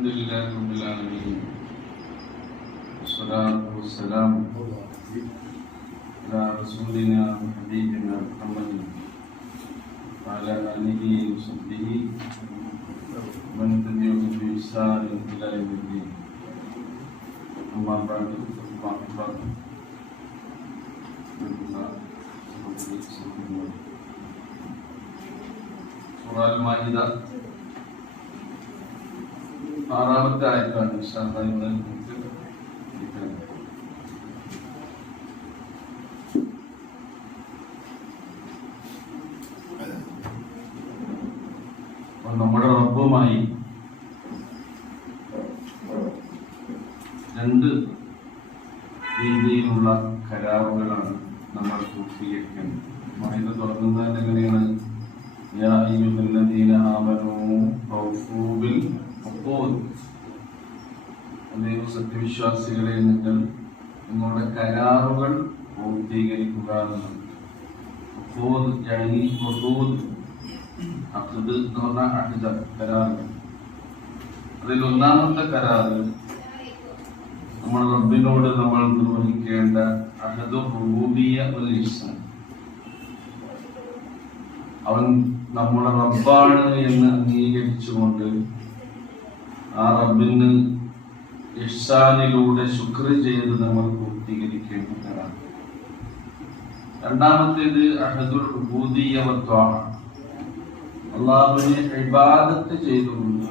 الحمد لله رب العالمين والصلاة والسلام على رسولنا وحبيبنا محمد وعلى آله وصحبه ومن تبعهم بإحسان إلى يوم الدين أما بعد സൂറ അൽ മാഇദ ആറാമത്തെ ആയത്താണ് ഇന്ന് നമ്മുടെ റബ്ബുമായി രണ്ട് രീതിയിലുള്ള കരാറുകളാണ് നമ്മൾ പൂർത്തീകരിക്കുന്നത്. മാഇദ തുടങ്ങുന്നത് എങ്ങനെയാണ്? യാ അയ്യുഹല്ലദീന ആമനൂ ഔഫൂ ബിൽ ഉഖൂദ്, അല്ലയോ സത്യവിശ്വാസികളെ, നിങ്ങളുടെ കരാറുകൾ പൂർത്തീകരിക്കുക എന്നാണ്. ഉഖൂദ് യാനി ഉഖൂദ്, അഖ്ദ് എന്ന് പറഞ്ഞാൽ അഹ്ദ, കരാറുകൾ. അതിൽ ഒന്നാമത്തെ കരാറ് നമ്മൾ റബ്ബിനോട് നമ്മൾ നിർവഹിക്കേണ്ട അഹ്ദുർ റുബൂബിയ്യ വൽ ഇഹ്സാൻ. അവൻ നമ്മുടെ റബ്ബാണ് എന്ന് അംഗീകരിച്ചുകൊണ്ട് ആ റബ്ബിന് ഇഹ്സാനിലൂടെ ശുക്ർ ചെയ്ത് നമ്മൾ പൂർത്തീകരിക്കേണ്ടതാണ്. രണ്ടാമത്തേത് അഹ്ദുൽ ഉബൂദിയ്യ വത്വാഅ, അല്ലാഹുവിനെ ഇബാദത്ത് ചെയ്തുകൊണ്ട്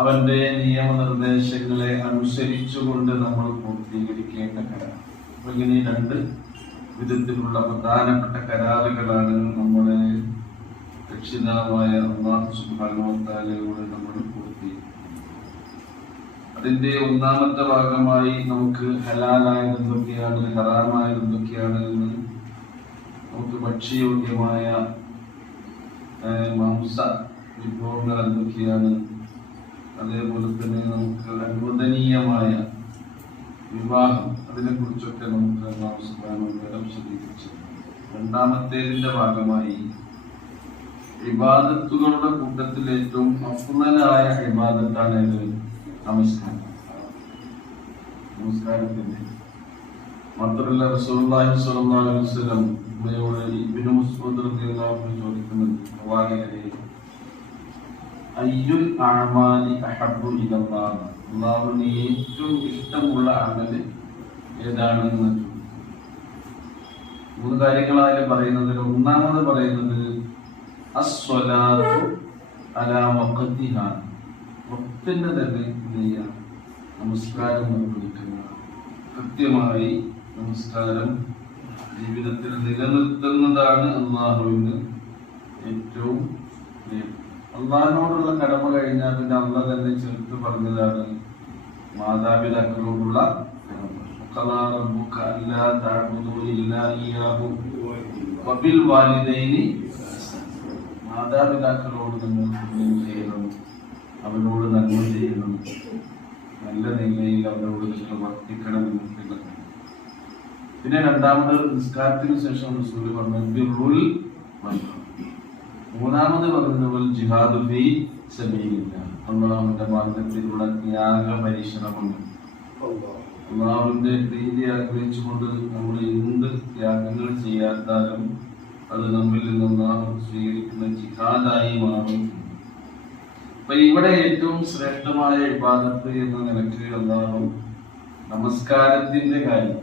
അവന്റെ നിയമനിർദ്ദേശങ്ങളെ അനുസരിച്ചുകൊണ്ട് നമ്മൾ പൂർത്തീകരിക്കേണ്ട കരാർ. അപ്പൊ ഇങ്ങനെ രണ്ട് വിധത്തിലുള്ള പ്രധാനപ്പെട്ട കരാറുകളാണ് നമ്മുടെ രക്ഷിതാവായ അല്ലാഹു സുബ്ഹാനഹു വ തആലയോട് നമ്മൾ പൂർത്തീകരിക്കുന്നത്. അതിന്റെ ഒന്നാമത്തെ ഭാഗമായി നമുക്ക് ഹലാലായത് എന്തൊക്കെയാണ്, ഹറാമായത് എന്തൊക്കെയാണ് എന്ന്, നമുക്ക് ഭക്ഷ്യയോഗ്യമായ മാംസ വിഭവങ്ങൾ എന്തൊക്കെയാണ്, അതേപോലെ തന്നെ നമുക്ക് അനുവദനീയമായ വിവാഹം, അതിനെ കുറിച്ചൊക്കെ നമുക്ക് അല്ലാഹു സുബ്ഹാനഹു വ തആല വിശദീകരിച്ചു. രണ്ടാമത്തേതിന്റെ ഭാഗമായി ഇബാദത്തുകളുടെ കൂട്ടത്തിൽ ഏറ്റവും അഫ്ളലായ ഇബാദത്താണ് ഇത് നമസ്കാരം. നമസ്കാരത്തിന്റെ മാത്രമല്ല റസൂലുള്ളാഹി സ്വല്ലല്ലാഹു അലൈഹി വസല്ലം ഉമ്മയോട് ഇബ്നു മസ്ഊദ് റളിയല്ലാഹു അൻഹു ചോദിക്കുന്നത്, പ്രവാചകരെ, അയ്യുൽ അഅമാലി അഹബ്ബു ഇലല്ലാഹ്, അല്ലാഹുവിന് ഏറ്റവും ഇഷ്ടമുള്ള അമൽ ഏതാണെന്ന്. മൂന്ന് കാര്യങ്ങളായാലും പറയുന്നതിൽ ഒന്നാമത് പറയുന്നത് അസ്വലാത്തു അലാ വഖതിഹാ, വഖത്തിന്റെ തന്നെ നമസ്കാരം നിർവഹിക്കുക. കൃത്യമായി നമസ്കാരം ജീവിതത്തിൽ നിലനിർത്തുന്നതാണ് അല്ലാഹുവിന് ഏറ്റവും പ്രിയം. അള്ളാഹിനോടുള്ള കടമ കഴിഞ്ഞാൽ പിന്നെ അള്ളാഹ് തന്നെ ചേർത്ത് പറഞ്ഞതാണ് മാതാപിതാക്കളോടുള്ള കടമ. ഖളാ റബ്ബുക അല്ലാ തഅബുദു ഇല്ലാ ഇയ്യാഹു വബിൽ വാലിദൈനി, മാതാപിതാക്കളോട് നിങ്ങൾ പുണ്യം ചെയ്യണം, അവരോട് നന്മ ചെയ്യണം, നല്ല നിലയിൽ അവരോട് നിങ്ങൾ വർത്തിക്കണം എന്നൊക്കെ. പിന്നെ രണ്ടാമത് നിസ്കാരത്തിന് ശേഷം റസൂൽ പറഞ്ഞു ബിർറുൽ വൽഇഹ്സാൻ. മൂന്നാമത് പറഞ്ഞത് ജിഹാദു ഫീ സബീലില്ലാഹ്, അല്ലാഹുവിന്റെ മാർഗ്ഗത്തിലുള്ള ത്യാഗ പരിശ്രമങ്ങൾ. അല്ലാഹുവിന്റെ പ്രീതി ആഗ്രഹിച്ചുകൊണ്ട് നമ്മൾ എന്ത് ത്യാഗങ്ങൾ ചെയ്യാത്താലും അത് നമ്മിൽ നിന്ന് അല്ലാഹു സ്വീകരിക്കുന്ന ജിഹാദായി മാറും. അപ്പൊ ഇവിടെ ഏറ്റവും ശ്രേഷ്ഠമായ ഇബാദത്ത് എന്ന നിലയ്ക്ക് അല്ലാഹു നമസ്കാരത്തിന്റെ കാര്യം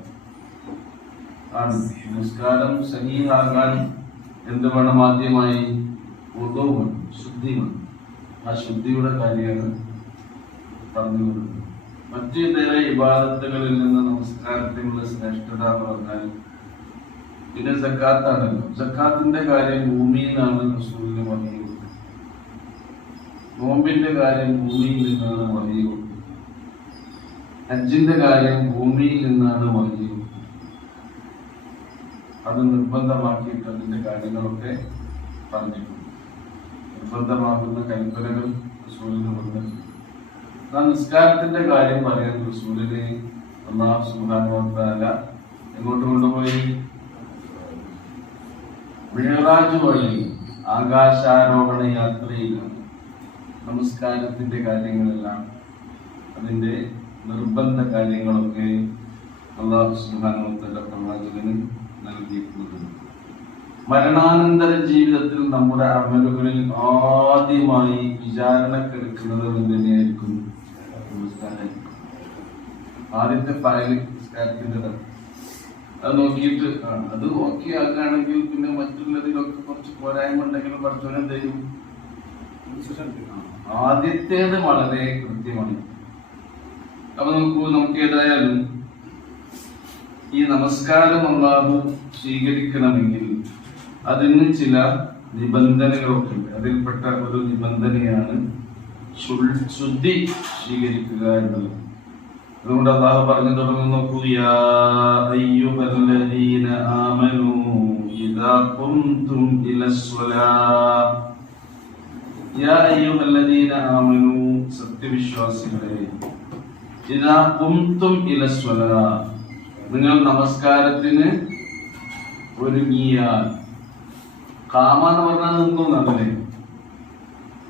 ആണ്. നമസ്കാരം സഹീഹാകാൻ എന്ത് വേണം? ആദ്യമായി ഉദൂവ്, ശുദ്ധി വേണം. ആ ശുദ്ധിയുടെ കാര്യമാണ് പറഞ്ഞുകൊടുക്കുന്നത്. മറ്റു ഇതര ഇബാദത്തുകളിൽ നിന്ന് നമസ്കാരത്തിനുള്ള ശ്രേഷ്ഠത പറഞ്ഞാൽ പിന്നെ സക്കാത്താണല്ലോ. സക്കാത്തിന്റെ കാര്യം ഭൂമിയിൽ നിന്നാണ് റസൂലിന് വഹി കൊടുത്തത്. നോമ്പിന്റെ കാര്യം ഭൂമിയിൽ നിന്നാണ് വഹി കൊടുത്തത്. ഹജ്ജിന്റെ കാര്യം ഭൂമിയിൽ നിന്നാണ് വഹി കൊടുത്തത്. അത് നിർബന്ധമാക്കിയിട്ട് അതിന്റെ കാര്യങ്ങളൊക്കെ പറഞ്ഞിട്ടുണ്ട്. നിർബന്ധമാകുന്ന കൽപ്പനകൾ റസൂലിന് വന്നിട്ടുണ്ട്. ആ നിസ്കാരത്തിന്റെ കാര്യം പറയാൻ റസൂലിനെ അല്ലാഹു സുബ്ഹാനഹു വ തആല എങ്ങോട്ട് കൊണ്ടുപോയി? മിഅ്റാജ് വഴി ആകാശാരോഹണ യാത്രയിലാണ്. നമസ്കാരത്തിന്റെ കാര്യങ്ങളെല്ലാം അതിന്റെ നിർബന്ധ കാര്യങ്ങളൊക്കെ അല്ലാഹു സുബ്ഹാനഹു വ തആല പ്രവാചകന് നൽകിയിട്ടുള്ളത്. മരണാനന്തര ജീവിതത്തിൽ നമ്മുടെ അമലുകളിൽ ആദ്യമായി വിചാരണക്കെടുക്കുന്നത് തന്നെയായിരിക്കും നമസ്കാരം. ആദ്യത്തെ ഫയൽ നമസ്കാരത്തിൻ്റെതാണ്. അത് നോക്കിയിട്ട് അത് ഓക്കെ ആക്കുകയാണെങ്കിൽ പിന്നെ മറ്റുള്ളതിലൊക്കെ കുറച്ച് പോരായ്മ ഉണ്ടെങ്കിലും പഠിച്ചവനെ എന്ത് ചെയ്യും? ആദ്യത്തേത് വളരെ കൃത്യമാണ്. അപ്പൊ നമുക്ക് ഏതായാലും ഈ നമസ്കാരം അല്ലാഹു സ്വീകരിക്കണമെങ്കിൽ അതിന് ചില നിബന്ധനകളൊക്കെ ഉണ്ട്. അതിൽപ്പെട്ട ഒരു നിബന്ധനയാണ് ശുദ്ധി സ്വീകരിക്കുക എന്നുള്ളത്. അതുകൊണ്ട് അല്ലാഹു പറഞ്ഞു തുടങ്ങുന്നു, നോക്കൂ, യാ അയ്യുഹല്ലദീന ആമനൂ ഇദാ ഖുംതും ഇലസ്സലാ. യാ അയ്യുഹല്ലദീന ആമനൂ, സത്യവിശ്വാസികളെ, ഇദാ ഖുംതും ഇലസ്സലാ, നിങ്ങൾ നമസ്കാരത്തിന് ഒരുങ്ങിയാൽ. കാമ എന്ന് പറഞ്ഞാൽ നിന്നല്ലേ.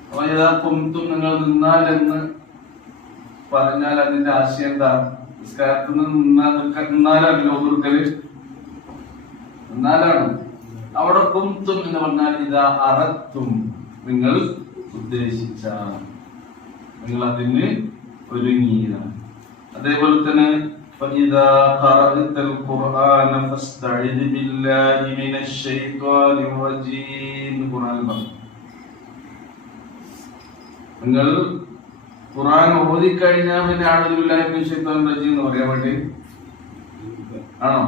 അപ്പൊ യഥാ കുംതും, നിങ്ങൾ നിന്നാൽ എന്ന് പറഞ്ഞാൽ അതിന്റെ ആശയം എന്താ? നിസ്കാരത്തിൽ നിന്നാലല്ലോ കൊടുക്കല്, നിന്നാലാണ്. അവിടെ കുംതും എന്ന് പറഞ്ഞാൽ ഇതാ അറത്തും, നിങ്ങൾ ഉദ്ദേശിച്ചാൽ, നിങ്ങൾ അതിന് ഒരുങ്ങിയാണ്. അതേപോലെ തന്നെ فإذا قرأت القرآن فاستعذ بالله من الشيطان الرجيم. നിങ്ങൾ ഖുർആൻ ഓതിക്കഴിഞ്ഞാൽ പിന്നെ അഊദു ബില്ലാഹി മിനശ് ശൈത്വാനിർ റജീം എന്ന് പറയാൻ വേണ്ടി ആണോ?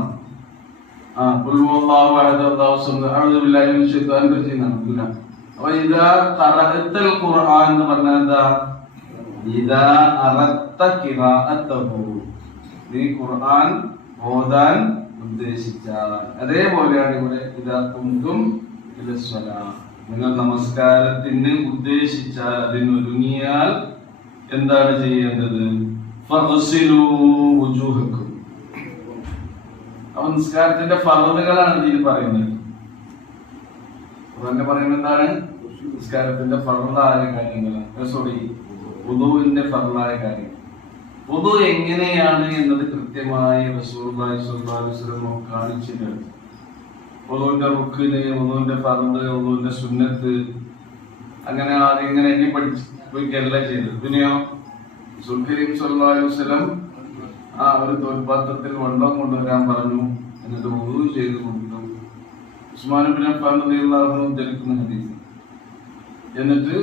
ഖുൽ ഹുവല്ലാഹു അഹദ് അല്ലാഹു സമദ് അഊദു ബില്ലാഹി മിനശ് ശൈത്വാനിർ റജീം ആണ്. അപ്പോൾ ഇദാ ഖറഅത്തൽ ഖുർആൻ എന്ന് പറഞ്ഞാൽ എന്താ? ഇദാ അറത്ത ഖിറാഅതഹു, നീ ഖുർആൻ ഓതാൻ ഉദ്ദേശിച്ചാൽ. അതേപോലെയാണ് ഇവിടെ ഇദാ ഖുംതും ഇലസ്സലാ, നിങ്ങൾ നമസ്കാരത്തിന് ഉദ്ദേശിച്ചാൽ, അതിനൊരുങ്ങിയാൽ എന്താണ് ചെയ്യേണ്ടത്? ഫഗ്സിലൂ വുജൂഹക്കും. അപ്പൊ നിസ്കാരത്തിന്റെ ഫർളുകളാണ് ഇതിൽ പറയുന്നത്. ഖുർആനിൽ പറയുന്നത് എന്താണ്? നിസ്കാരത്തിന്റെ ഫർളായ കാര്യങ്ങളാണ്. വുദൂഇന്റെ ഫർളായ കാര്യങ്ങൾ. വുദൂ എങ്ങനെയാണ് എന്നത് കൃത്യമായി റസൂലുള്ളാഹി സ്വല്ലല്ലാഹു അലൈഹി വസല്ലം കാണിച്ചിട്ടുണ്ട്. വുദൂന്റെ റുക്ന്, വുദൂന്റെ ഫർള്, വുദൂന്റെ സുന്നത്ത്, അങ്ങനെ അതിങ്ങനെ എണ്ണി പഠിപ്പിക്കല്ല ചെയ്തത്. പിന്നെയോ റസൂൽ കരീം സ്വല്ലല്ലാഹു അലൈഹി വസല്ലം ഒരു തോൽപാത്രത്തിൽ വെള്ളം കൊണ്ടുവരാൻ പറഞ്ഞു. എന്നിട്ട് വുദൂ ചെയ്ത് കൊടുത്തു. ഉസ്മാൻ ഇബ്നു അഫ്ഫാൻ റളിയല്ലാഹു അൻഹു ഉദ്ധരിക്കുന്ന ഹദീസ്. എന്നിട്ട്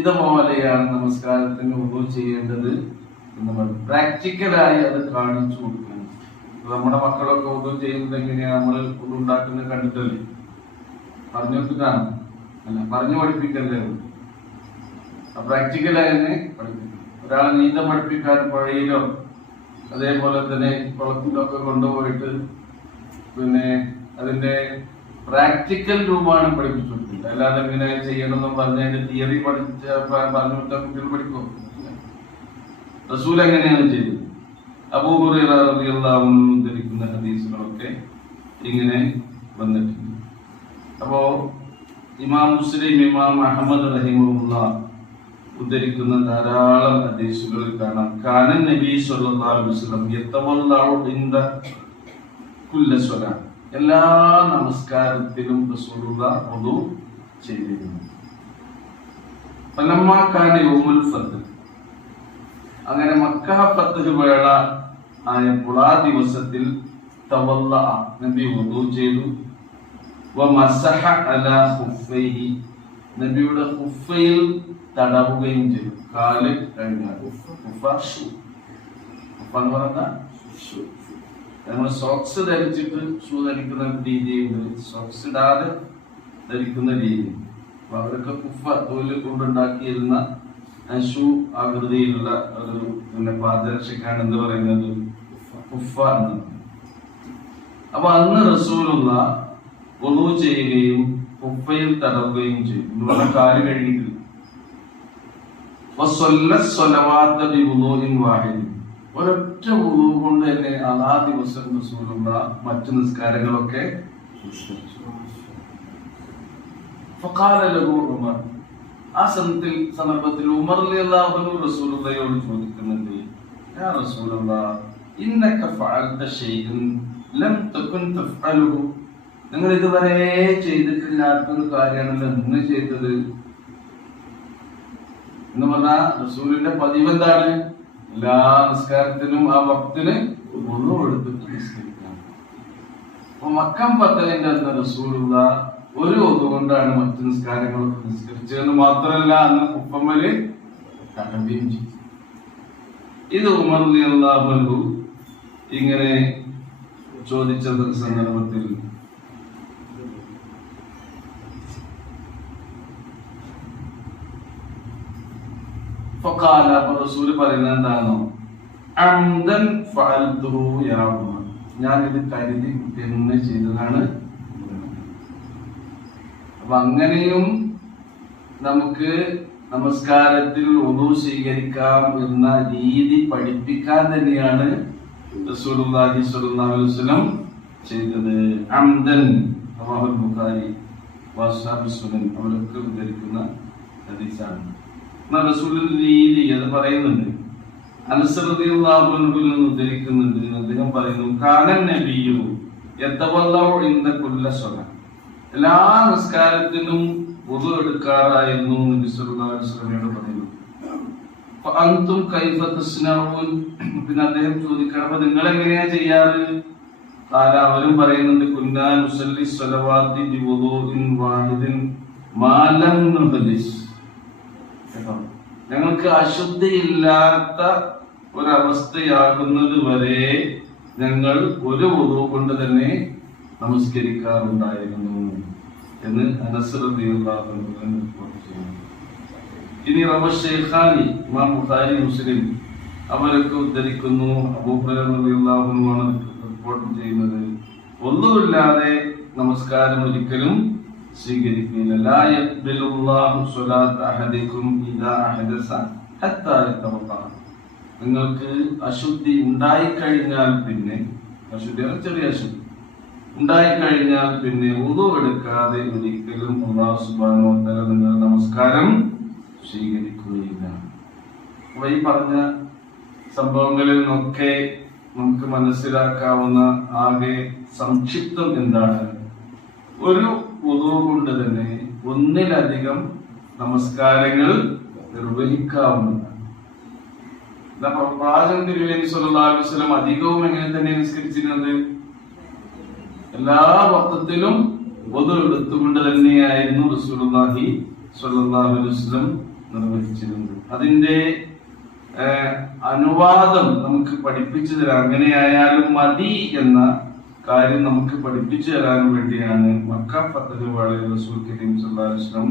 ഇതുപോലെയാണ് നമസ്കാരത്തിന് വുദൂ ചെയ്യേണ്ടത് എന്ന് പറഞ്ഞു. പ്രാക്ടിക്കലായി അത് കാണിച്ചു കൊടുക്കണം. നമ്മുടെ മക്കളൊക്കെ വുദൂ ചെയ്യുന്നത് എങ്ങനെയാണ്? നമ്മൾ വുദൂ ഉണ്ടാക്കുന്നത് കണ്ടിട്ടല്ലേ? പറഞ്ഞു കൊടുത്തിട്ടാണ് അല്ല, പറഞ്ഞു പഠിപ്പിക്കല്ലേ. പ്രാക്ടിക്കലായി തന്നെ പഠിപ്പിക്കണം. ഒരാളെ നീന്തം പഠിപ്പിക്കാൻ പുഴയിലോ അതേപോലെ തന്നെ കുളത്തിലൊക്കെ കൊണ്ടുപോയിട്ട് പിന്നെ അതിന്റെ പ്രാക്ടിക്കൽ രൂപമാണ് പഠിപ്പിച്ചു കൊടുക്കുന്നത്. അല്ലാതെ ഇങ്ങനെ ചെയ്യണമെന്നും പറഞ്ഞതിന്റെ തിയറി പറഞ്ഞു കൊടുത്താൽ കുട്ടികൾ പഠിക്കും. റസൂൽ എങ്ങനെയാണ് ചെയ്തത്? അബൂ ഹുറൈറ റളിയല്ലാഹു അൻഹു ഉദ്ധരിക്കുന്ന ഹദീസുകളൊക്കെ ഇങ്ങനെ വന്നിട്ടുണ്ട്. അപ്പോ ഇമാം മുസ്ലിം, ഇമാം അഹ്മദ് റഹിമഹുല്ലാഹ് ഉദ്ധരിക്കുന്ന ധാരാളം ഹദീസുകളിൽ കാണാം, കാനൻ നബി സ്വല്ലല്ലാഹു അലൈഹി വസല്ലം യതവല്ലഉ ഇൻദ കുല്ലി സ്വലാ, എല്ലാ നമസ്കാരത്തിലും റസൂലുള്ളാഹി വുദൂ ചെയ്തിരുന്നു. ഫലമ്മാ കാന യൗമുൽ ഫത്ഹ്, അങ്ങനെ മക്ക ഫത്ഹ് വേള ആയപ്പോൾ ആ ദിവസത്തിൽ തവല്ലഅ, നബി വുദൂ ചെയ്തു. വമസഹ അലാ ഖുഫൈഹി, നബിയുടെ ഖുഫയിൽ തടവുകയും ചെയ്തു. കാല് കഴിഞ്ഞാൽ നമ്മൾ സോക്സ് ധരിച്ചിട്ട് ഷൂ ധരിക്കുന്ന രീതിയുണ്ട്, സോക്സ് ഇടാതെ ധരിക്കുന്ന രീതി. അപ്പൊ അവരൊക്കെ കുഫ തോല് കൊണ്ടുണ്ടാക്കിയിരുന്ന ഷൂ ആകൃതിയിലുള്ള ഒരു പിന്നെ പാദരക്ഷക്കാണ് എന്ത് പറയുന്നത്? കുഫ എന്ന്. അപ്പൊ അന്ന് റസൂലുള്ളാഹി വുദൂ ചെയ്യുകയും കുഫയിൽ തടവുകയും ചെയ്തു. ഇവിടെ കാല് കഴുകിയിട്ടില്ല. ഒരൊറ്റ വുദൂ കൊണ്ട് തന്നെ ആ ദിവസം റസൂലുള്ളാഹി മറ്റു നിസ്കാരങ്ങളൊക്കെ ഫഖാല ലഹു ഉമർ, ആ സന്ദർഭത്തിൽ ഉമർ റളിയല്ലാഹു അൻഹു റസൂലുള്ളാഹിയോട് ചോദിക്കുന്നുണ്ട്, യാ റസൂലല്ലാഹ് ഇന്നക ഫഅൽത ഷൈഅൻ ലം തകുൻ തഫഅലുഹു, നിങ്ങൾ ഇതുവരെ ചെയ്തിട്ടില്ലാത്തൊരു കാര്യമാണല്ലോ നിങ്ങൾ ചെയ്തത് എന്ന് പറഞ്ഞാൽ റസൂലിന്റെ പതിവ് എന്താണ്? എല്ലാ നിസ്കാരത്തിനും ആ വക്തിന് ഒന്നും എടുത്തിട്ട് നിസ്കരിക്കാം. അപ്പൊ മക്കം പത്തലിന്റെ അന്ന് റസൂലുള്ള ഒരു ഒന്നുകൊണ്ടാണ് മറ്റു നിസ്കാരങ്ങളൊക്കെ നിസ്കരിച്ചതെന്ന് മാത്രമല്ല അന്ന് കുപ്പമ്മല് കടമ്പയും ചെയ്തു. ഇത് ഉമർ റളിയല്ലാഹു അൻഹു ഇങ്ങനെ ചോദിച്ച സന്ദർഭത്തിൽ റസൂല് പറയുന്നത് എന്താണോ, അംദൻ ഫഅൽതുഹു യാ ഉമർ, ഞാൻ ഇത് കരുതി തന്നെ ചെയ്തതാണ്. അപ്പൊ അങ്ങനെയും നമുക്ക് നമസ്കാരത്തിൽ wudu സ്വീകരിക്കാം എന്ന രീതി പഠിപ്പിക്കാൻ തന്നെയാണ് റസൂലുള്ളാഹി സ്വല്ലല്ലാഹു അലൈഹി വസല്ലം ചെയ്തത്. അംദൻ റവാഹുൽ ബുഖാരി വഅസ്ഹാബുസ് സുനൻ അവരൊക്കെ ഉദ്ധരിക്കുന്ന ഹദീസാണ്. റസൂലിന്റെ രീതി അത് പറയുന്നുണ്ട്. അനസ് റളിയല്ലാഹു അൻഹുവിൽ നിന്ന് ഉദ്ധരിക്കുന്നുണ്ട്. അദ്ദേഹം പറയുന്നു, കാനൻ നബിയു യതവല്ലഉ ഇൻദ കുല്ല സ്വലാ, എല്ലാ നിസ്കാരത്തിനും wudu എടുക്കാറായിരുന്നു നബി സല്ലല്ലാഹു അലൈഹി വസല്ലമയോട് പറയുന്നു. ഫഅൻതും കൈഫ തസ്നഊൻ, പിന്നെ അദ്ദേഹം ചോദിക്കണം, അപ്പൊ നിങ്ങൾ എങ്ങനെയാ ചെയ്യാറ്? അവരും പറയുന്നുണ്ട്, കുന്നാ നുസല്ലി സ്വലവാതി ബിവുദൂഇൻ വാഹിദിൻ മാ ലം നുഹദിസ്, ഞങ്ങൾക്ക് അശുദ്ധിയില്ലാത്ത ഒരവസ്ഥയാകുന്നത് വരെ ഞങ്ങൾ ഒരു wudu കൊണ്ട് തന്നെ നമസ്കരിക്കാറുണ്ടായിരുന്നു എന്ന് അനസ് റളിയല്ലാഹു അൻഹു റിപ്പോർട്ട് ചെയ്യുന്നു. ഇനി റവശൈഖാനി ഇമാം ബുഖാരി മുസ്ലിം അവരൊക്കെ ഉദ്ധരിക്കുന്നു. അബൂ ഹുറൈറ റളിയല്ലാഹു അൻഹു ആണ് റിപ്പോർട്ട് ചെയ്യുന്നത്, ഒന്നുമില്ലാതെ നമസ്കാരം ഒരിക്കലും സ്വീകരിക്കില്ല. ലാ യഖ്ബിലുല്ലാഹു സ്വലാത്ത അഹദികും ഇദാ അഹദസ ഹത്താ യതവദ്ദഅ, നിങ്ങൾക്ക് അശുദ്ധി ഉണ്ടായിക്കഴിഞ്ഞാൽ പിന്നെ, അശുദ്ധി ചെറിയ അശുദ്ധി ഉണ്ടായിക്കഴിഞ്ഞാൽ പിന്നെ wudu എടുക്കാതെ ഒരിക്കലും അല്ലാഹു സുബ്ഹാനഹു വ തആല നിങ്ങളുടെ നമസ്കാരം സ്വീകരിക്കുകയില്ല. അപ്പൊ ഈ പറഞ്ഞ സംഭവങ്ങളിൽ നിന്നൊക്കെ നമുക്ക് മനസ്സിലാക്കാവുന്ന ആകെ സംക്ഷിപ്തം എന്താണ്? ഒരു wudu കൊണ്ട് തന്നെ ഒന്നിലധികം നമസ്കാരങ്ങൾ നിർവഹിക്കാവുന്നതാണ്. പ്രവാചകൻ തിരുമേനി സ്വല്ലല്ലാഹു അലൈഹി വസല്ലം അധികവും എങ്ങനെ തന്നെ നിസ്കരിച്ചിരുന്നത്? എല്ലാ വക്തത്തിലും wudu എടുത്തുകൊണ്ട് തന്നെയായിരുന്നു റസൂലുള്ളാഹി സ്വല്ലല്ലാഹു അലൈഹി വസല്ലം നിർവഹിച്ചിരുന്നത്. അതിന്റെ അനുവാദം നമുക്ക് പഠിപ്പിച്ചു തരാം. അങ്ങനെയായാലും മതി എന്ന കാര്യം നമുക്ക് പഠിപ്പിച്ചു തരാൻ വേണ്ടിയാണ് മക്ക ഫത്ഹ് വേള റസൂൽ കരീം സല്ലല്ലാഹു അലൈഹി വസല്ലം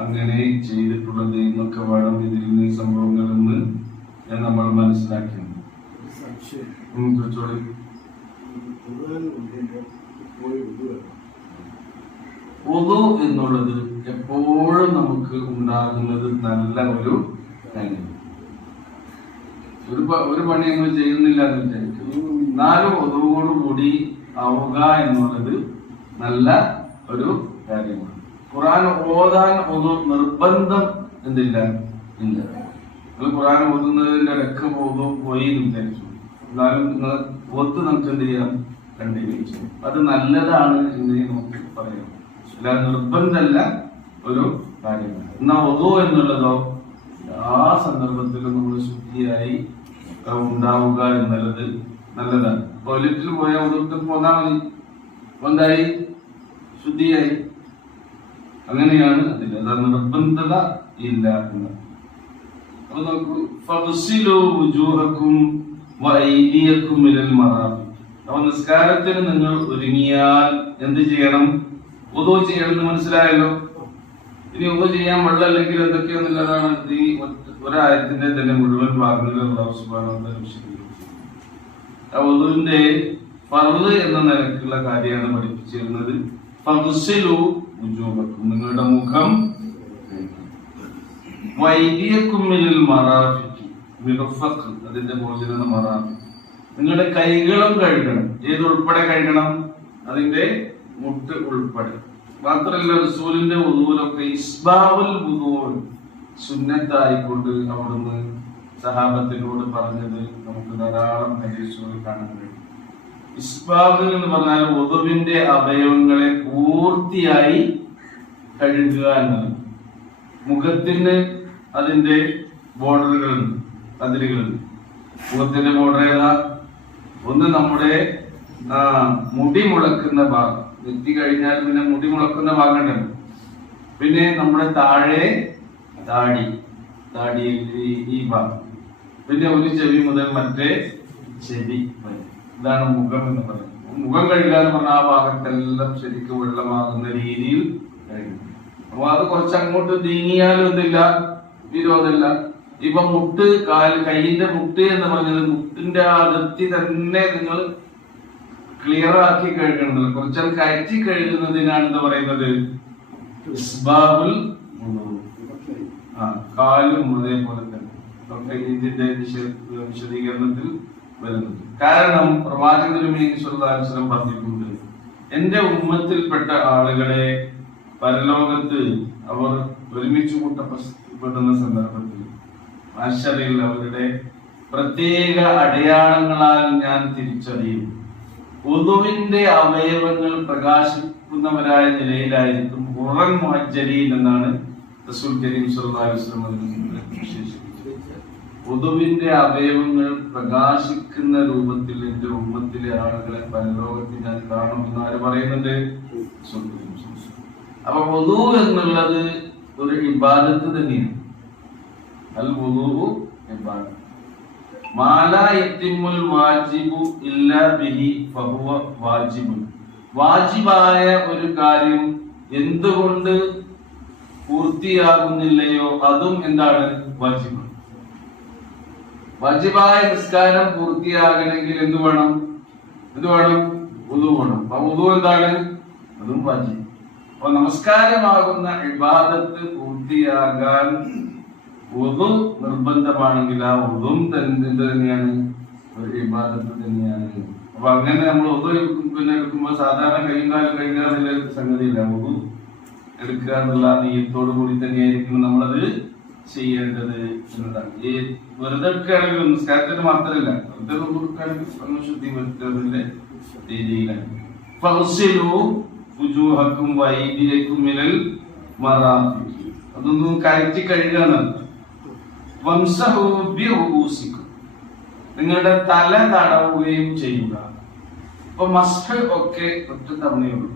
അങ്ങനെ ചെയ്തിട്ടുള്ളത് എന്നൊക്കെ വേണം ഇതിൽ നിന്ന് സംഭവങ്ങളിൽ നിന്ന് നമ്മൾ മനസ്സിലാക്കുന്നത്. wudu എന്നുള്ളത് എപ്പോഴും നമുക്ക് ഉണ്ടാകുന്നത് നല്ല ഒരു കാര്യം. ഒരു പണി നമ്മൾ ചെയ്യുന്നില്ല എന്ന് വിചാരിക്കും, എന്നാലും wuduവോടുകൂടി ആവുക എന്നുള്ളത് നല്ല ഒരു കാര്യമാണ്. ഖുർആൻ ഓതാൻ wudu നിർബന്ധം എന്തില്ല, ഇല്ല. നിങ്ങൾ ഖുർആൻ ഓതുന്നതിന്റെ ഇടക്ക് പോയി വിചാരിച്ചു, എന്നാലും നിങ്ങൾ ഒത്ത് നമുക്ക് എന്ത് ചെയ്യാം, കണ്ടിന്യൂ ചെയ്യും. അത് നല്ലതാണ് എന്ന് നമുക്ക് പറയാം. അല്ലാതെ നിർബന്ധമല്ല ഒരു കാര്യമാണ്. എന്നാ wudu എന്നുള്ളതോ ആ സന്ദർഭത്തിലും നമ്മൾ ശുദ്ധിയായി ഉണ്ടാവുക എന്നുള്ളത് നല്ലതാണ്. ടോയ്ലറ്റിൽ പോയ wudu പോന്നാ മതി, എന്തായി, ശുദ്ധിയായി. അങ്ങനെയാണ് അതിൽ, അതാണ് നിർബന്ധത ഇല്ല എന്ന്. അപ്പൊ നമുക്ക് ഫഗ്സിലു വുജൂഹക്കും വഅയ്ദിയക്കും ഇലൽ മറാഫിഖ്, അപ്പൊ നിസ്കാരത്തിന് നിങ്ങൾ ഒരുങ്ങിയാൽ എന്ത് ചെയ്യണം? wudu ചെയ്യണം എന്ന് മനസ്സിലായല്ലോ. ഇനി wudu ചെയ്യാൻ വെള്ളം അല്ലെങ്കിൽ എന്തൊക്കെയാന്നുള്ളതാണ് ഈ ഒരായത്തിന്റെ തന്നെ മുഴുവൻ ഭാഗങ്ങളിൽ അല്ലാഹു സുബ്ഹാനഹു വ തആല വിശദീകരിച്ചു. ആ wuduവിന്റെ ഫർള് എന്ന നിലക്കുള്ള കാര്യമാണ് പഠിപ്പിച്ചിരുന്നത്. ഫഗ്സിലു വുജൂഹക്കും, നിങ്ങളുടെ മുഖം, വഅയ്ദിയക്കും ഇലൽ മറാഫിഖ്, മിർഫഖ് അതിന്റെ മോചനം മറാഫിഖ്, നിങ്ങളുടെ കൈകളും കഴുകണം. ഏത് ഉൾപ്പെടെ കഴുകണം? അതിന്റെ മുട്ട് ഉൾപ്പെടെ. മാത്രല്ല റസൂലിന്റെ വുദൂലൊക്കെ ഇസ്ബാബുൽ വുദൂ സുന്നത്തായിക്കൊണ്ട് അവിടുന്ന് സഹാബത്തിനോട് പറഞ്ഞത് നമുക്ക് ധാരാളം ഹദീസുകൾ കാണാൻ കഴിയും. ഇസ്ബാബ് എന്ന് പറഞ്ഞാൽ വുദൂവിന്റെ അവയവങ്ങളെ പൂർത്തിയായി കഴുകുക എന്നാണ്. മുഖത്തിന് അതിന്റെ ബോർഡറുകളുണ്ട്, അതിരുകളുണ്ട്. മുഖത്തിന്റെ ബോർഡർ ഏതാ? ഒന്ന് നമ്മുടെ മുടി മുളക്കുന്ന ഭാഗം, എത്തി കഴിഞ്ഞാൽ പിന്നെ മുടി മുളക്കുന്ന ഭാഗം ഉണ്ടല്ലോ. പിന്നെ നമ്മുടെ താഴെ താടി ഈ ഭാഗം, പിന്നെ ഒരു ചെവി മുതൽ മറ്റേ ചെവി വരെ. ഇതാണ് മുഖം എന്ന് പറയുന്നത്. മുഖം കഴുകാന്ന് പറഞ്ഞാൽ ആ ഭാഗത്തെല്ലാം ശരിക്കും വെള്ളമാകുന്ന രീതിയിൽ കഴുകും. അപ്പൊ അത് കുറച്ച് അങ്ങോട്ട് നീങ്ങിയാലും എന്തില്ല, വിരോധമില്ല. ഇപ്പൊ മുട്ട്, കൈയിന്റെ മുട്ട് എന്ന് പറഞ്ഞത് മുട്ടിന്റെ അതിർത്തി തന്നെ നിങ്ങൾ ക്ലിയർ ആക്കി കഴുകേണ്ടത്. കുറച്ചാൽ കയറ്റി കഴുകുന്നതിനാണ് എന്താ പറയുന്നത്, ഇസ്ബാബുൽ വുദൂ. കാലും അതേപോലെ തന്നെ ഇതിന്റെ വിശദീകരണത്തിൽ വരുന്നത്. കാരണം പ്രവാചകൻ സ്വല്ലല്ലാഹു അലൈഹി വസല്ലം പറഞ്ഞിട്ടുണ്ട്, എന്റെ ഉമ്മത്തിൽപ്പെട്ട ആളുകളെ പരലോകത്ത് അവർ ഒരുമിച്ച് കൂട്ടപ്പെടുന്ന സന്ദർഭത്തിൽ അശ്ശറിൽ അവരുടെ പ്രത്യേക അടയാളങ്ങളാൽ ഞാൻ തിരിച്ചറിയും. വുദൂവിന്റെ അവയവങ്ങൾ പ്രകാശിക്കുന്നവരായ നിലയിലായിരിക്കും ഖുർആൻ മുഅജ്ജലീൻ എന്നാണ് റസൂൽ കരീം സ്വല്ലല്ലാഹു അലൈഹി വസല്ലം വിശേഷിപ്പിച്ചത്. വുദൂവിന്റെ അവയവങ്ങൾ പ്രകാശിക്കുന്ന രൂപത്തിൽ എന്റെ ഉമ്മത്തിലെ ആളുകളെ പരലോകത്തിൽ ഞാൻ കാണുമെന്ന് ആര് പറയുന്നുണ്ട്? അപ്പൊ വുദൂ എന്നുള്ളത് ഒരു ഇബാദത്ത് തന്നെയാണ്. അൽ വുദൂ ഇബാദത്ത്. മാലാ യത്തിമുൽ വാജിബു ഇല്ലാ ബിഹി ഫഹുവ വാജിബുൻ. വാജിബായ ഒരു കാര്യം എന്തുകൊണ്ട് പൂർത്തിയാകുന്നില്ലയോ അതും എന്താണ്? വാജിബ്. വാജിബായ നിസ്കാരം പൂർത്തിയാകണമെങ്കിൽ എന്ത് വേണം? വുദൂ വേണം. അപ്പൊ വുദൂ എന്താണ്? അതും വാജിബ്. അപ്പൊ നമസ്കാരമാകുന്ന ഇബാദത്ത് പൂർത്തിയാകാൻ വുദൂ നിർബന്ധമാണെങ്കിൽ ആ വുദൂ തന്നെയാണ്, ഒരു ഇബാദത്ത് തന്നെയാണ്. അപ്പൊ അങ്ങനെ നമ്മൾ വുദൂ എടുക്കുമ്പോൾ സാധാരണ കൈയും കാലും കഴുകാനുള്ള സംഗതിയില്ല. വുദൂ എടുക്കുക എന്നുള്ള നീയത്തോടു കൂടി തന്നെയായിരിക്കും നമ്മളത് ചെയ്യേണ്ടത് എന്നതാണ്. ഈ വെറുതെ എടുക്കുകയാണെങ്കിൽ നിസ്കാരത്തിന് മാത്രമല്ല, വെറുതെ എടുക്കുകയാണെങ്കിൽ ശുദ്ധി വരുത്തുന്നതിന്റെ രീതിയിലാണ്. അതൊന്നും കയറ്റി കഴുകാന്നാണ്. നിങ്ങളുടെ തല തടവുകയും ചെയ്യുക. അപ്പൊ മസ്ഹ് ഒക്കെ ഒറ്റ തവണയുള്ളൂ.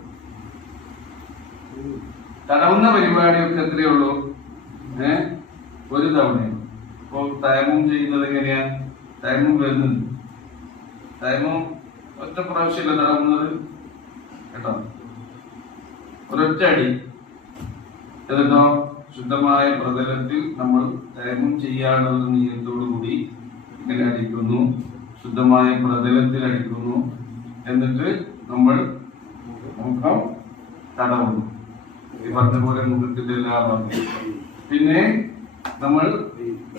തടവുന്ന പരിപാടിയൊക്കെ എത്രയേ ഉള്ളൂ? ഒരു തവണയും. ഇപ്പൊ തയമ്മം ചെയ്യുന്നത് എങ്ങനെയാ? തയമ്മം വരുന്നുണ്ട്. തയമ്മം ഒറ്റ പ്രാവശ്യമല്ല തടവുന്നത് കേട്ടോ, ഒരൊറ്റ അടി. എന്നിട്ടോ ശുദ്ധമായ പ്രതലത്തിൽ നമ്മൾ തയമ്മം ചെയ്യാനുള്ള നിയമത്തോടു കൂടി ഇങ്ങനെ അടിക്കുന്നു, ശുദ്ധമായ പ്രതലത്തിൽ അടിക്കുന്നു. എന്നിട്ട് നമ്മൾ മുഖം തടവുന്നു, ഈ പറഞ്ഞ പോലെ മുഖത്തിന്റെ എല്ലാ ഭാഗവും. പിന്നെ നമ്മൾ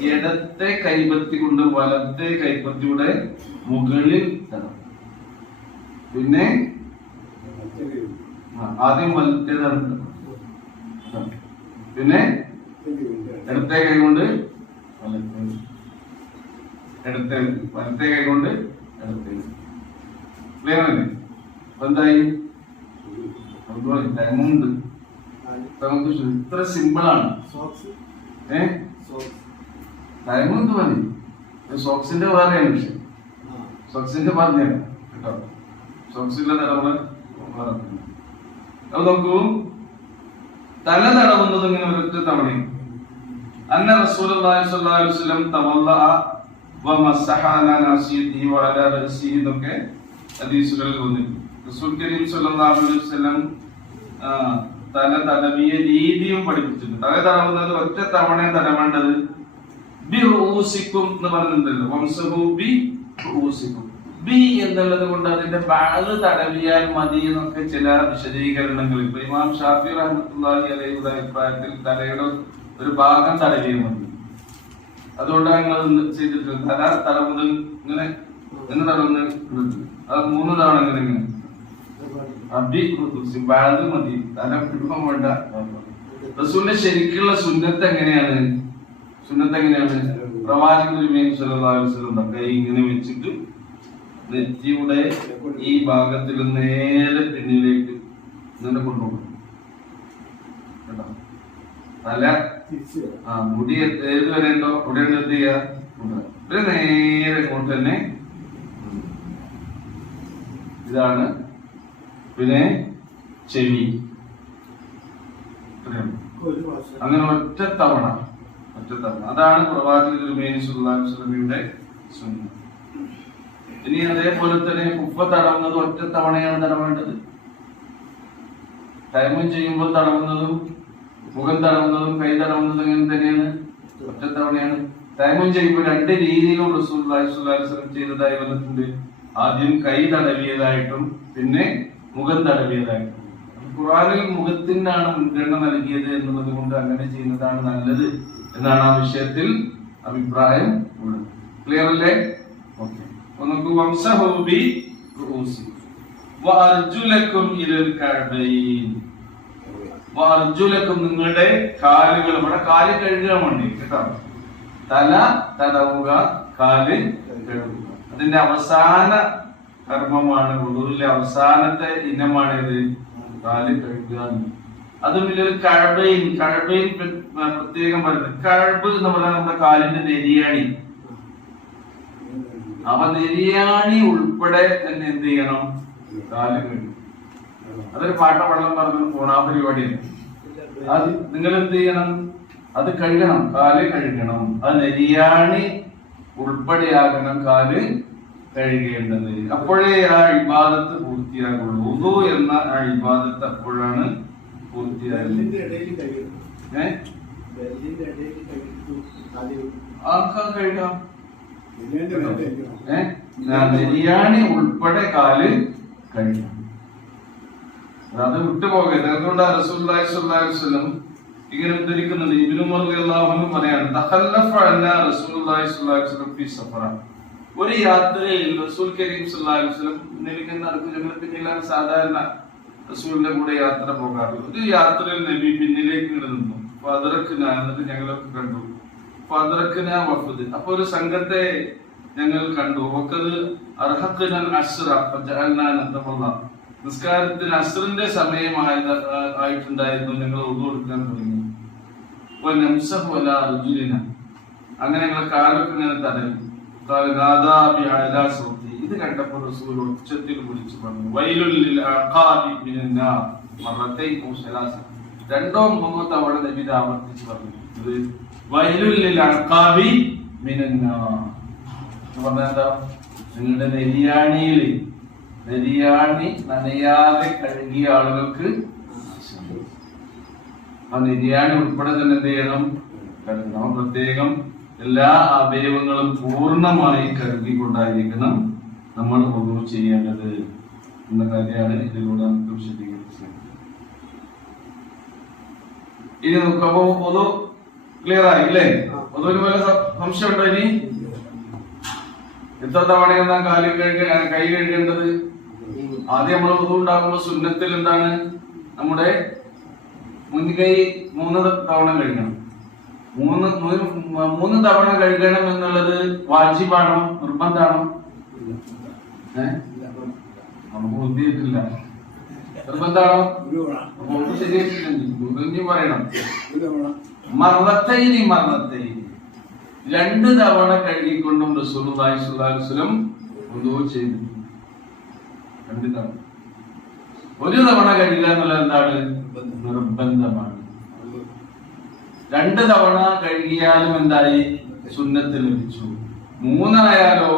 ഇടത്തെ കൈപ്പത്തി കൊണ്ട് വലത്തെ കൈപ്പത്തിയുടെ മുകളിൽ തടവും. പിന്നെ ആദ്യം വലത്തെ തടവും, പിന്നെ ഇടത്തെ കൈ കൊണ്ട് വലത്തെ കൈ കൊണ്ട് ഇടത്തെ. ക്ലിയർ അല്ലേ? അപ്പൊ എന്തായി? ടൈമുണ്ട്. ഇത്ര സിമ്പിളാണ്. ടൈമും ഇത് മതി. സോക്സിന്റെ വേറെയാണ് വിഷയം. സോക്സിന്റെ പറഞ്ഞുതരാം കേട്ടോ. സോക്സിന്റെ തടവുകൾ വേറെ. അപ്പൊ നോക്കൂ, തല തടവുന്നത് ഇങ്ങനെ ഒരൊറ്റ തവണയും. അന്ന റസൂലുള്ളാഹി സ്വല്ലല്ലാഹു അലൈഹി വസല്ലം തവല്ലഅ വമസഹ അലാ നാസിയതിഹി വഅലാ റഅസിഹി എന്നൊക്കെ ഹദീസുകളിൽ വന്നിട്ടുണ്ട്. റസൂൽ കരീം സ്വല്ലല്ലാഹു അലൈഹി വസല്ലം തല തടവിയ രീതിയും പഠിപ്പിച്ചിട്ടുണ്ട്. തല തടവുന്നത് ഒറ്റ തവണ തടവേണ്ടത്. ബി റൂസിക്കും എന്ന് പറഞ്ഞിട്ടുണ്ടല്ലോ, വംസഹു ബി റൂസിക്കും. ബി എന്നുള്ളത് കൊണ്ട് അതിന്റെ ബാഗ് തടവിയാൽ മതി എന്നൊക്കെ ചില വിശദീകരണങ്ങൾ. ഇപ്പൊ ഇമാം ഷാഫി റഹ്മത്തുള്ളാഹി അലൈഹിയുടെ അഭിപ്രായത്തിൽ തലയുടെ ഒരു ഭാഗം തടവിയാൽ മതി. അതുകൊണ്ടാണ് ഞങ്ങൾ ചെയ്തിട്ടുള്ളത്. തല തടവുന്നത് ഇങ്ങനെ തടവുന്നത് അത് 3 തവണ ഇങ്ങനെ മതി തല പിടുപ്പം വേണ്ട. റസൂലിന്റെ ശരിക്കുള്ള സുന്നത്ത് എങ്ങനെയാണ്? പ്രവാചകൻ സല്ലല്ലാഹു അലൈഹി വസല്ലം കൈ ഇങ്ങനെ വെച്ചിട്ട് നെറ്റിയുടെ ഈ ഭാഗത്തിൽ നേരെ പിന്നിലേക്ക് ഇങ്ങനെ കൊണ്ടുപോകും കേട്ടോ. തല മുടി ഏത് വരെ ഉണ്ടോ അവിടെ എന്ത് ചെയ്യാ നേരെ ഇങ്ങോട്ട് തന്നെ. ഇതാണ്. പിന്നെ ചെവി അങ്ങനെ ഒറ്റ തവണ. അതാണ് പ്രവാചകൻ തിരുമേനി സല്ലല്ലാഹു അലൈഹി വസല്ലമയുടെ സുന്നത്ത്. ഇനി അതേപോലെ തന്നെ കുപ്പ തടവുന്നത് ഒറ്റ തവണയാണ് തടവേണ്ടത്. തൈമം ചെയ്യുമ്പോൾ തടവുന്നതും മുഖം തടവുന്നതും കൈ തടവുന്നതും ഇങ്ങനെ തന്നെയാണ്, ഒറ്റ തവണയാണ്. തൈമം ചെയ്യുമ്പോൾ രണ്ട് രീതിയിലും റസൂലുള്ളാഹി സ്വല്ലല്ലാഹു അലൈഹി വസല്ലം ചെയ്തതായി വന്നിട്ടുണ്ട്. ആദ്യം കൈ തടവിയതായിട്ടും പിന്നെ മുഖം തടവിയതായിട്ടും. ഖുർആനിൽ മുഖത്തിനാണ് മുൻഗണന നൽകിയത് എന്നുള്ളത് കൊണ്ട് അങ്ങനെ ചെയ്യുന്നതാണ് നല്ലത് എന്നാണ് ആ വിഷയത്തിൽ അഭിപ്രായം ഉള്ളത്. ക്ലിയർ അല്ലേ? ഓക്കെ. നമുക്ക് വംസഹൂബി വഅർജുലക്കും ഇലൽ കഅബൈൻ. വഅർജുലക്കും നിങ്ങളുടെ കാലുകൾ. ഇവിടെ കാല് കഴുകാൻ വേണ്ടി കേട്ടോ. തല തടവുക, കാല് കഴുകുക. അതിന്റെ അവസാന കർമ്മമാണ്. വുളൂഇലെ അവസാനത്തെ ഇനമാണ് ഇത് കാല് കഴുകുക. അതും ഇല്ലൊരു കഅബൈൻ. കഅബൈൻ പ്രത്യേകം പറയുന്നത് കഅബ് എന്ന് പറഞ്ഞാൽ നമ്മുടെ കാലിന്റെ നെരിയാണി. അപ്പൊ നെരിയാണി ഉൾപ്പെടെ തന്നെ എന്ത് ചെയ്യണം? കാല് കഴുകും. അതൊരു വെള്ളം പറഞ്ഞു പോണ പരിപാടിയാണ്. അത് നിങ്ങൾ എന്ത് ചെയ്യണം? അത് കഴുകണം, കാല് കഴുകണം. അത് നെരിയാണി ഉൾപ്പെടെയാകണം കാല് കഴുകേണ്ടത്. അപ്പോഴേ ആ ഇബാദത്ത് പൂർത്തിയാകുള്ളൂ. വുദു എന്ന ആ ഇബാദത്ത് അപ്പോഴാണ് പൂർത്തിയാകുന്നത്. കഴുകാം. നെരിയാണി ഉൾപ്പെടെ കാല് കഴുകണം. അത് വിട്ടുപോകരുത്. അതുകൊണ്ടാണ് റസൂലുള്ളാഹി സ്വല്ലല്ലാഹു അലൈഹി വസല്ലം ഇങ്ങനെ ഉദ്ധരിക്കുന്നുണ്ട്. ഇബ്നു ഉമർ റളിയല്ലാഹു അൻഹു പറയാണ്, തഖല്ലഫ അന്നാ റസൂലുള്ളാഹി സ്വല്ലല്ലാഹു അലൈഹി വസല്ലം ഫീ സഫറ. ഒരു യാത്രയിൽ റസൂൽ കരീം സ്വല്ലല്ലാഹു അലൈഹി വസല്ലം മുന്നിലേക്ക് നടക്കും. ഞങ്ങൾ പിന്നിലാണ് സാധാരണ റസൂലിന്റെ കൂടെ യാത്ര പോകാറുള്ളത്. ഒരു യാത്രയിൽ നബി പിന്നിലേക്ക് നിന്നു. എന്നിട്ട് ഞങ്ങളൊക്കെ കണ്ടു. വഫദ്. അപ്പൊ ഒരു സംഘത്തെ ഞങ്ങൾ കണ്ടു. നിസ്കാരത്തിന് അസ്റിന്റെ സമയമായിട്ടുണ്ടായിരുന്നു. ഞങ്ങൾ ഒന്നു കൊടുക്കാൻ തുടങ്ങി. അങ്ങനെ ഞങ്ങൾ കാലൊക്കെ ഇങ്ങനെ തടയും. ഇത് കണ്ടപ്പോൾ റസൂൽ ഉച്ചത്തിൽ വിളിച്ചു പറഞ്ഞു, രണ്ടോ മൂന്നോ തവണ നബി ആവർത്തിച്ച് പറഞ്ഞു. പറഞ്ഞാ നിങ്ങളുടെ നെരിയാണി നനയാതെ കഴുകിയ ആളുകൾക്ക് ആ നെരിയാണി ഉൾപ്പെടെ തന്നെ എന്ത് ചെയ്യണം? കഴുകണം. പ്രത്യേകം എല്ലാ അവയവങ്ങളും പൂർണ്ണമായി കഴുകിക്കൊണ്ടായിരിക്കണം നമ്മൾ വുദു ചെയ്യേണ്ടത് എന്ന കാര്യമാണ് ഇതിലൂടെ നമുക്ക് വിശദീകരിച്ചത്. ഇനി നോക്കുമ്പോ വുദു ക്ലിയർ ആയി അല്ലേ? വുദുവിന് പോലെ സംശയം ഉണ്ടോ? ഇനി എത്ര തവണയാണ് കൈ കഴുകേണ്ടത്? ആദ്യം നമ്മൾ വുദു ഉണ്ടാകുമ്പോൾ സുന്നത്തിൽ എന്താണ്? നമ്മുടെ മുൻകൈ 3 തവണ കഴുകണം. 3 തവണ കഴുകണം എന്നുള്ളത് വാജിബാണോ, നിർബന്ധാണോ? നമുക്ക് ബുദ്ധിയിട്ടില്ല. നിർബന്ധാണോ? ശരിയായിട്ടില്ല, പറയണം. മർറത്തൈനി 2 തവണ കഴുകിക്കൊണ്ടും റസൂലുള്ളാഹി സ്വല്ലല്ലാഹു അലൈഹി വസല്ലം വുദു ചെയ്തു. 2 തവണ. 1 തവണ കഴുകുക എന്നുള്ളത് എന്താണ്? നിർബന്ധമാണ്. 2 തവണ കഴുകിയാലും എന്തായി? സുന്നത്ത് ലഭിച്ചു. 3 ആയാലോ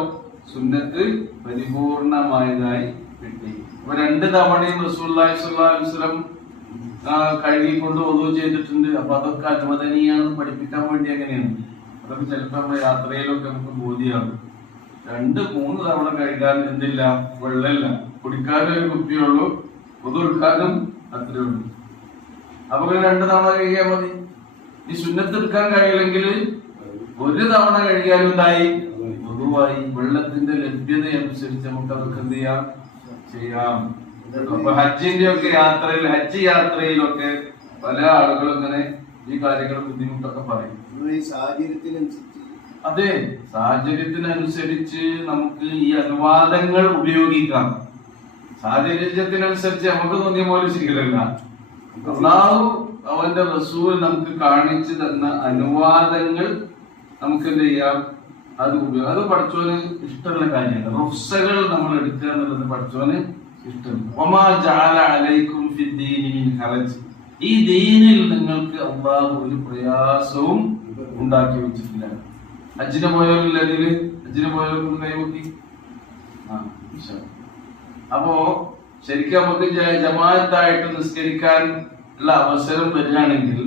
സുന്നത്ത് പരിപൂർണമായതായി കിട്ടി. അപ്പൊ 2 തവണയും റസൂലുള്ളാഹി സ്വല്ലല്ലാഹു അലൈഹി വസല്ലം കഴുകിക്കൊണ്ട് വുദു ചെയ്തിട്ടുണ്ട്. അപ്പൊ അതൊക്കെ അനുവദനീയാണെന്ന് പഠിപ്പിക്കാൻ വേണ്ടി എങ്ങനെയാണ്? അതൊക്കെ ചിലപ്പോ നമ്മുടെ യാത്രയിലൊക്കെ നമുക്ക് ബോധ്യമാകും. 2-3 തവണ കഴുകാൻ എന്തില്ല? വെള്ളമില്ല. കുടിക്കാനും ഒരു കുപ്പിയുള്ളൂ, വുദു എടുക്കാനും അത്രേ ഉള്ളൂ. അപ്പൊ 2 തവണ കഴുകിയാൽ മതി. ഈ സുന്നത്ത് എടുക്കാൻ കഴിയില്ലെങ്കിൽ 1 തവണ കഴുകിയാലും ഉണ്ടായി വുദുവായി. വെള്ളത്തിന്റെ ലഭ്യത അനുസരിച്ച് നമുക്ക് അതൊക്കെ എന്ത് ചെയ്യാം? അപ്പൊ ഹജ്ജിന്റെ ഒക്കെ യാത്രയിൽ, ഹജ്ജ് യാത്രയിലൊക്കെ പല ആളുകളും ഇങ്ങനെ ഈ കാര്യങ്ങൾ ബുദ്ധിമുട്ടൊക്കെ പറയും. അതെ, സാഹചര്യത്തിനനുസരിച്ച് നമുക്ക് ഈ അനുവാദങ്ങൾ ഉപയോഗിക്കാം. സാഹചര്യത്തിനനുസരിച്ച് നമുക്ക് തോന്നിയ പോലെ ശരിയല്ല. അല്ലാഹു അവന്റെ റസൂൽ നമുക്ക് കാണിച്ചു തന്ന അനുവാദങ്ങൾ നമുക്ക് എന്ത് ചെയ്യാം, അത് പഠിച്ചോന് ഇഷ്ടമുള്ള കാര്യമാണ്. റുഫ്സകൾ നമ്മൾ എടുക്കുക എന്നുള്ളത് പഠിച്ചോന് ഇഷ്ടമാണ്. ഈ ദീനിൽ നിങ്ങൾക്ക് അല്ലാഹു ഒരു പ്രയാസവും ഉണ്ടാക്കി വെച്ചിട്ടില്ല. ഹജ്ജിന് പോയവരില്ല അതില്, ഹജ്ജിന് പോയവർക്ക് കൈമുട്ടി. അപ്പോ ശരിക്കും നമുക്ക് ജമാഅത്തായിട്ട് നിസ്കരിക്കാൻ ഉള്ള അവസരം വരികയാണെങ്കിൽ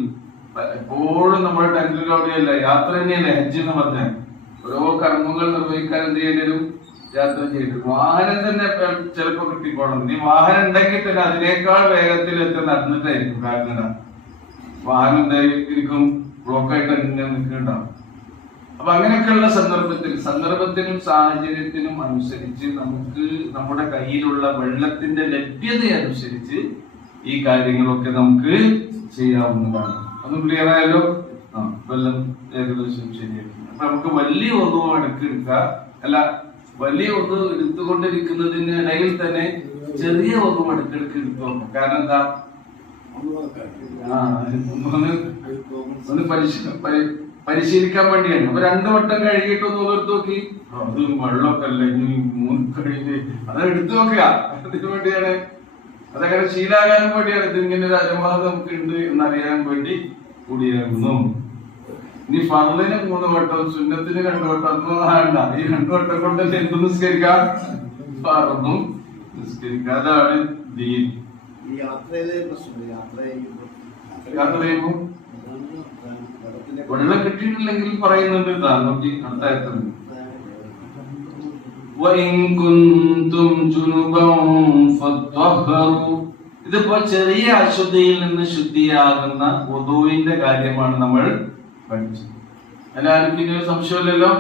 എപ്പോഴും നമ്മുടെ ടെന്റിലൂടെയല്ല, യാത്ര തന്നെയല്ലേ ഹജ്ജ് എന്ന് പറഞ്ഞാൽ. ഓരോ കർമ്മങ്ങൾ നിർവഹിക്കാൻ എന്ത് ചെയ്യേണ്ടി വരും, യാത്ര ചെയ്തു. വാഹനം തന്നെ ചിലപ്പോ കിട്ടിക്കോണം. ഇനി വാഹനം ഉണ്ടെങ്കിൽ തന്നെ അതിനേക്കാൾ വേഗത്തിൽ എത്തി നടന്നിട്ടായിരിക്കും. കാരണം വാഹനം എന്തായിരിക്കും, ബ്ലോക്കായിട്ട് തന്നെ നിൽക്കുന്നുണ്ടാവും. അപ്പൊ അങ്ങനെയൊക്കെയുള്ള സന്ദർഭത്തിനും സാഹചര്യത്തിനും അനുസരിച്ച് നമുക്ക് നമ്മുടെ കയ്യിലുള്ള വെള്ളത്തിന്റെ ലഭ്യത അനുസരിച്ച് ഈ കാര്യങ്ങളൊക്കെ നമുക്ക് ചെയ്യാവുന്നതാണ്. അത് ക്ലിയർ ആയല്ലോ? വെള്ളം ഏകദേശം ശരിയായിരിക്കും. അപ്പൊ നമുക്ക് വലിയ ഒന്നും എടുക്കാം, അല്ല വലിയ ഒന്ന് എടുത്തുകൊണ്ടിരിക്കുന്നതിന് ഇടയിൽ തന്നെ ചെറിയ ഒന്നും എടുത്തെടുത്ത് എടുത്തു നോക്കാം. കാരണം എന്താ, ഒന്ന് പരിശീലിക്കാൻ വേണ്ടിയാണ്. അപ്പൊ 2 വട്ടം കഴുകിയിട്ട് ഒന്ന് എടുത്തു നോക്കി, അത് വെള്ളമൊക്കെ അല്ല ഇനി 3 കഴുകി, അത് എടുത്തു നോക്കുക. അതിനു വേണ്ടിയാണ്, അതങ്ങനെ ശീലാകാൻ വേണ്ടിയാണ്. ഇതിങ്ങനെ ഒരു അനുവാദം നമുക്ക് ഉണ്ട് എന്നറിയാൻ വേണ്ടി കൂടിയായിരുന്നു. ഇനി ഫർളിന് 3 വട്ടം, സുന്നത്തിന് 2 വട്ടം ഒന്നും വേണ്ട. ഈ 2 വട്ടം കൊണ്ട് എന്ത് നിസ്കരിക്കാം, ഫർളും നിസ്കരിക്കാം. അതാണ് ദീൻ. യാത്ര ചെയ്യുമ്പോൾ വെള്ളം കിട്ടിയിട്ടില്ലെങ്കിൽ പറയുന്നുണ്ട്. നോക്കി അടുത്ത ഇതിപ്പോ ചെറിയ അശുദ്ധിയിൽ നിന്ന് ശുദ്ധിയാകുന്ന വുദൂഇന്റെ കാര്യമാണ് നമ്മൾ പഠിച്ചത്. എല്ലാവർക്കും ഇനി ഒരു സംശയമില്ലല്ലോ.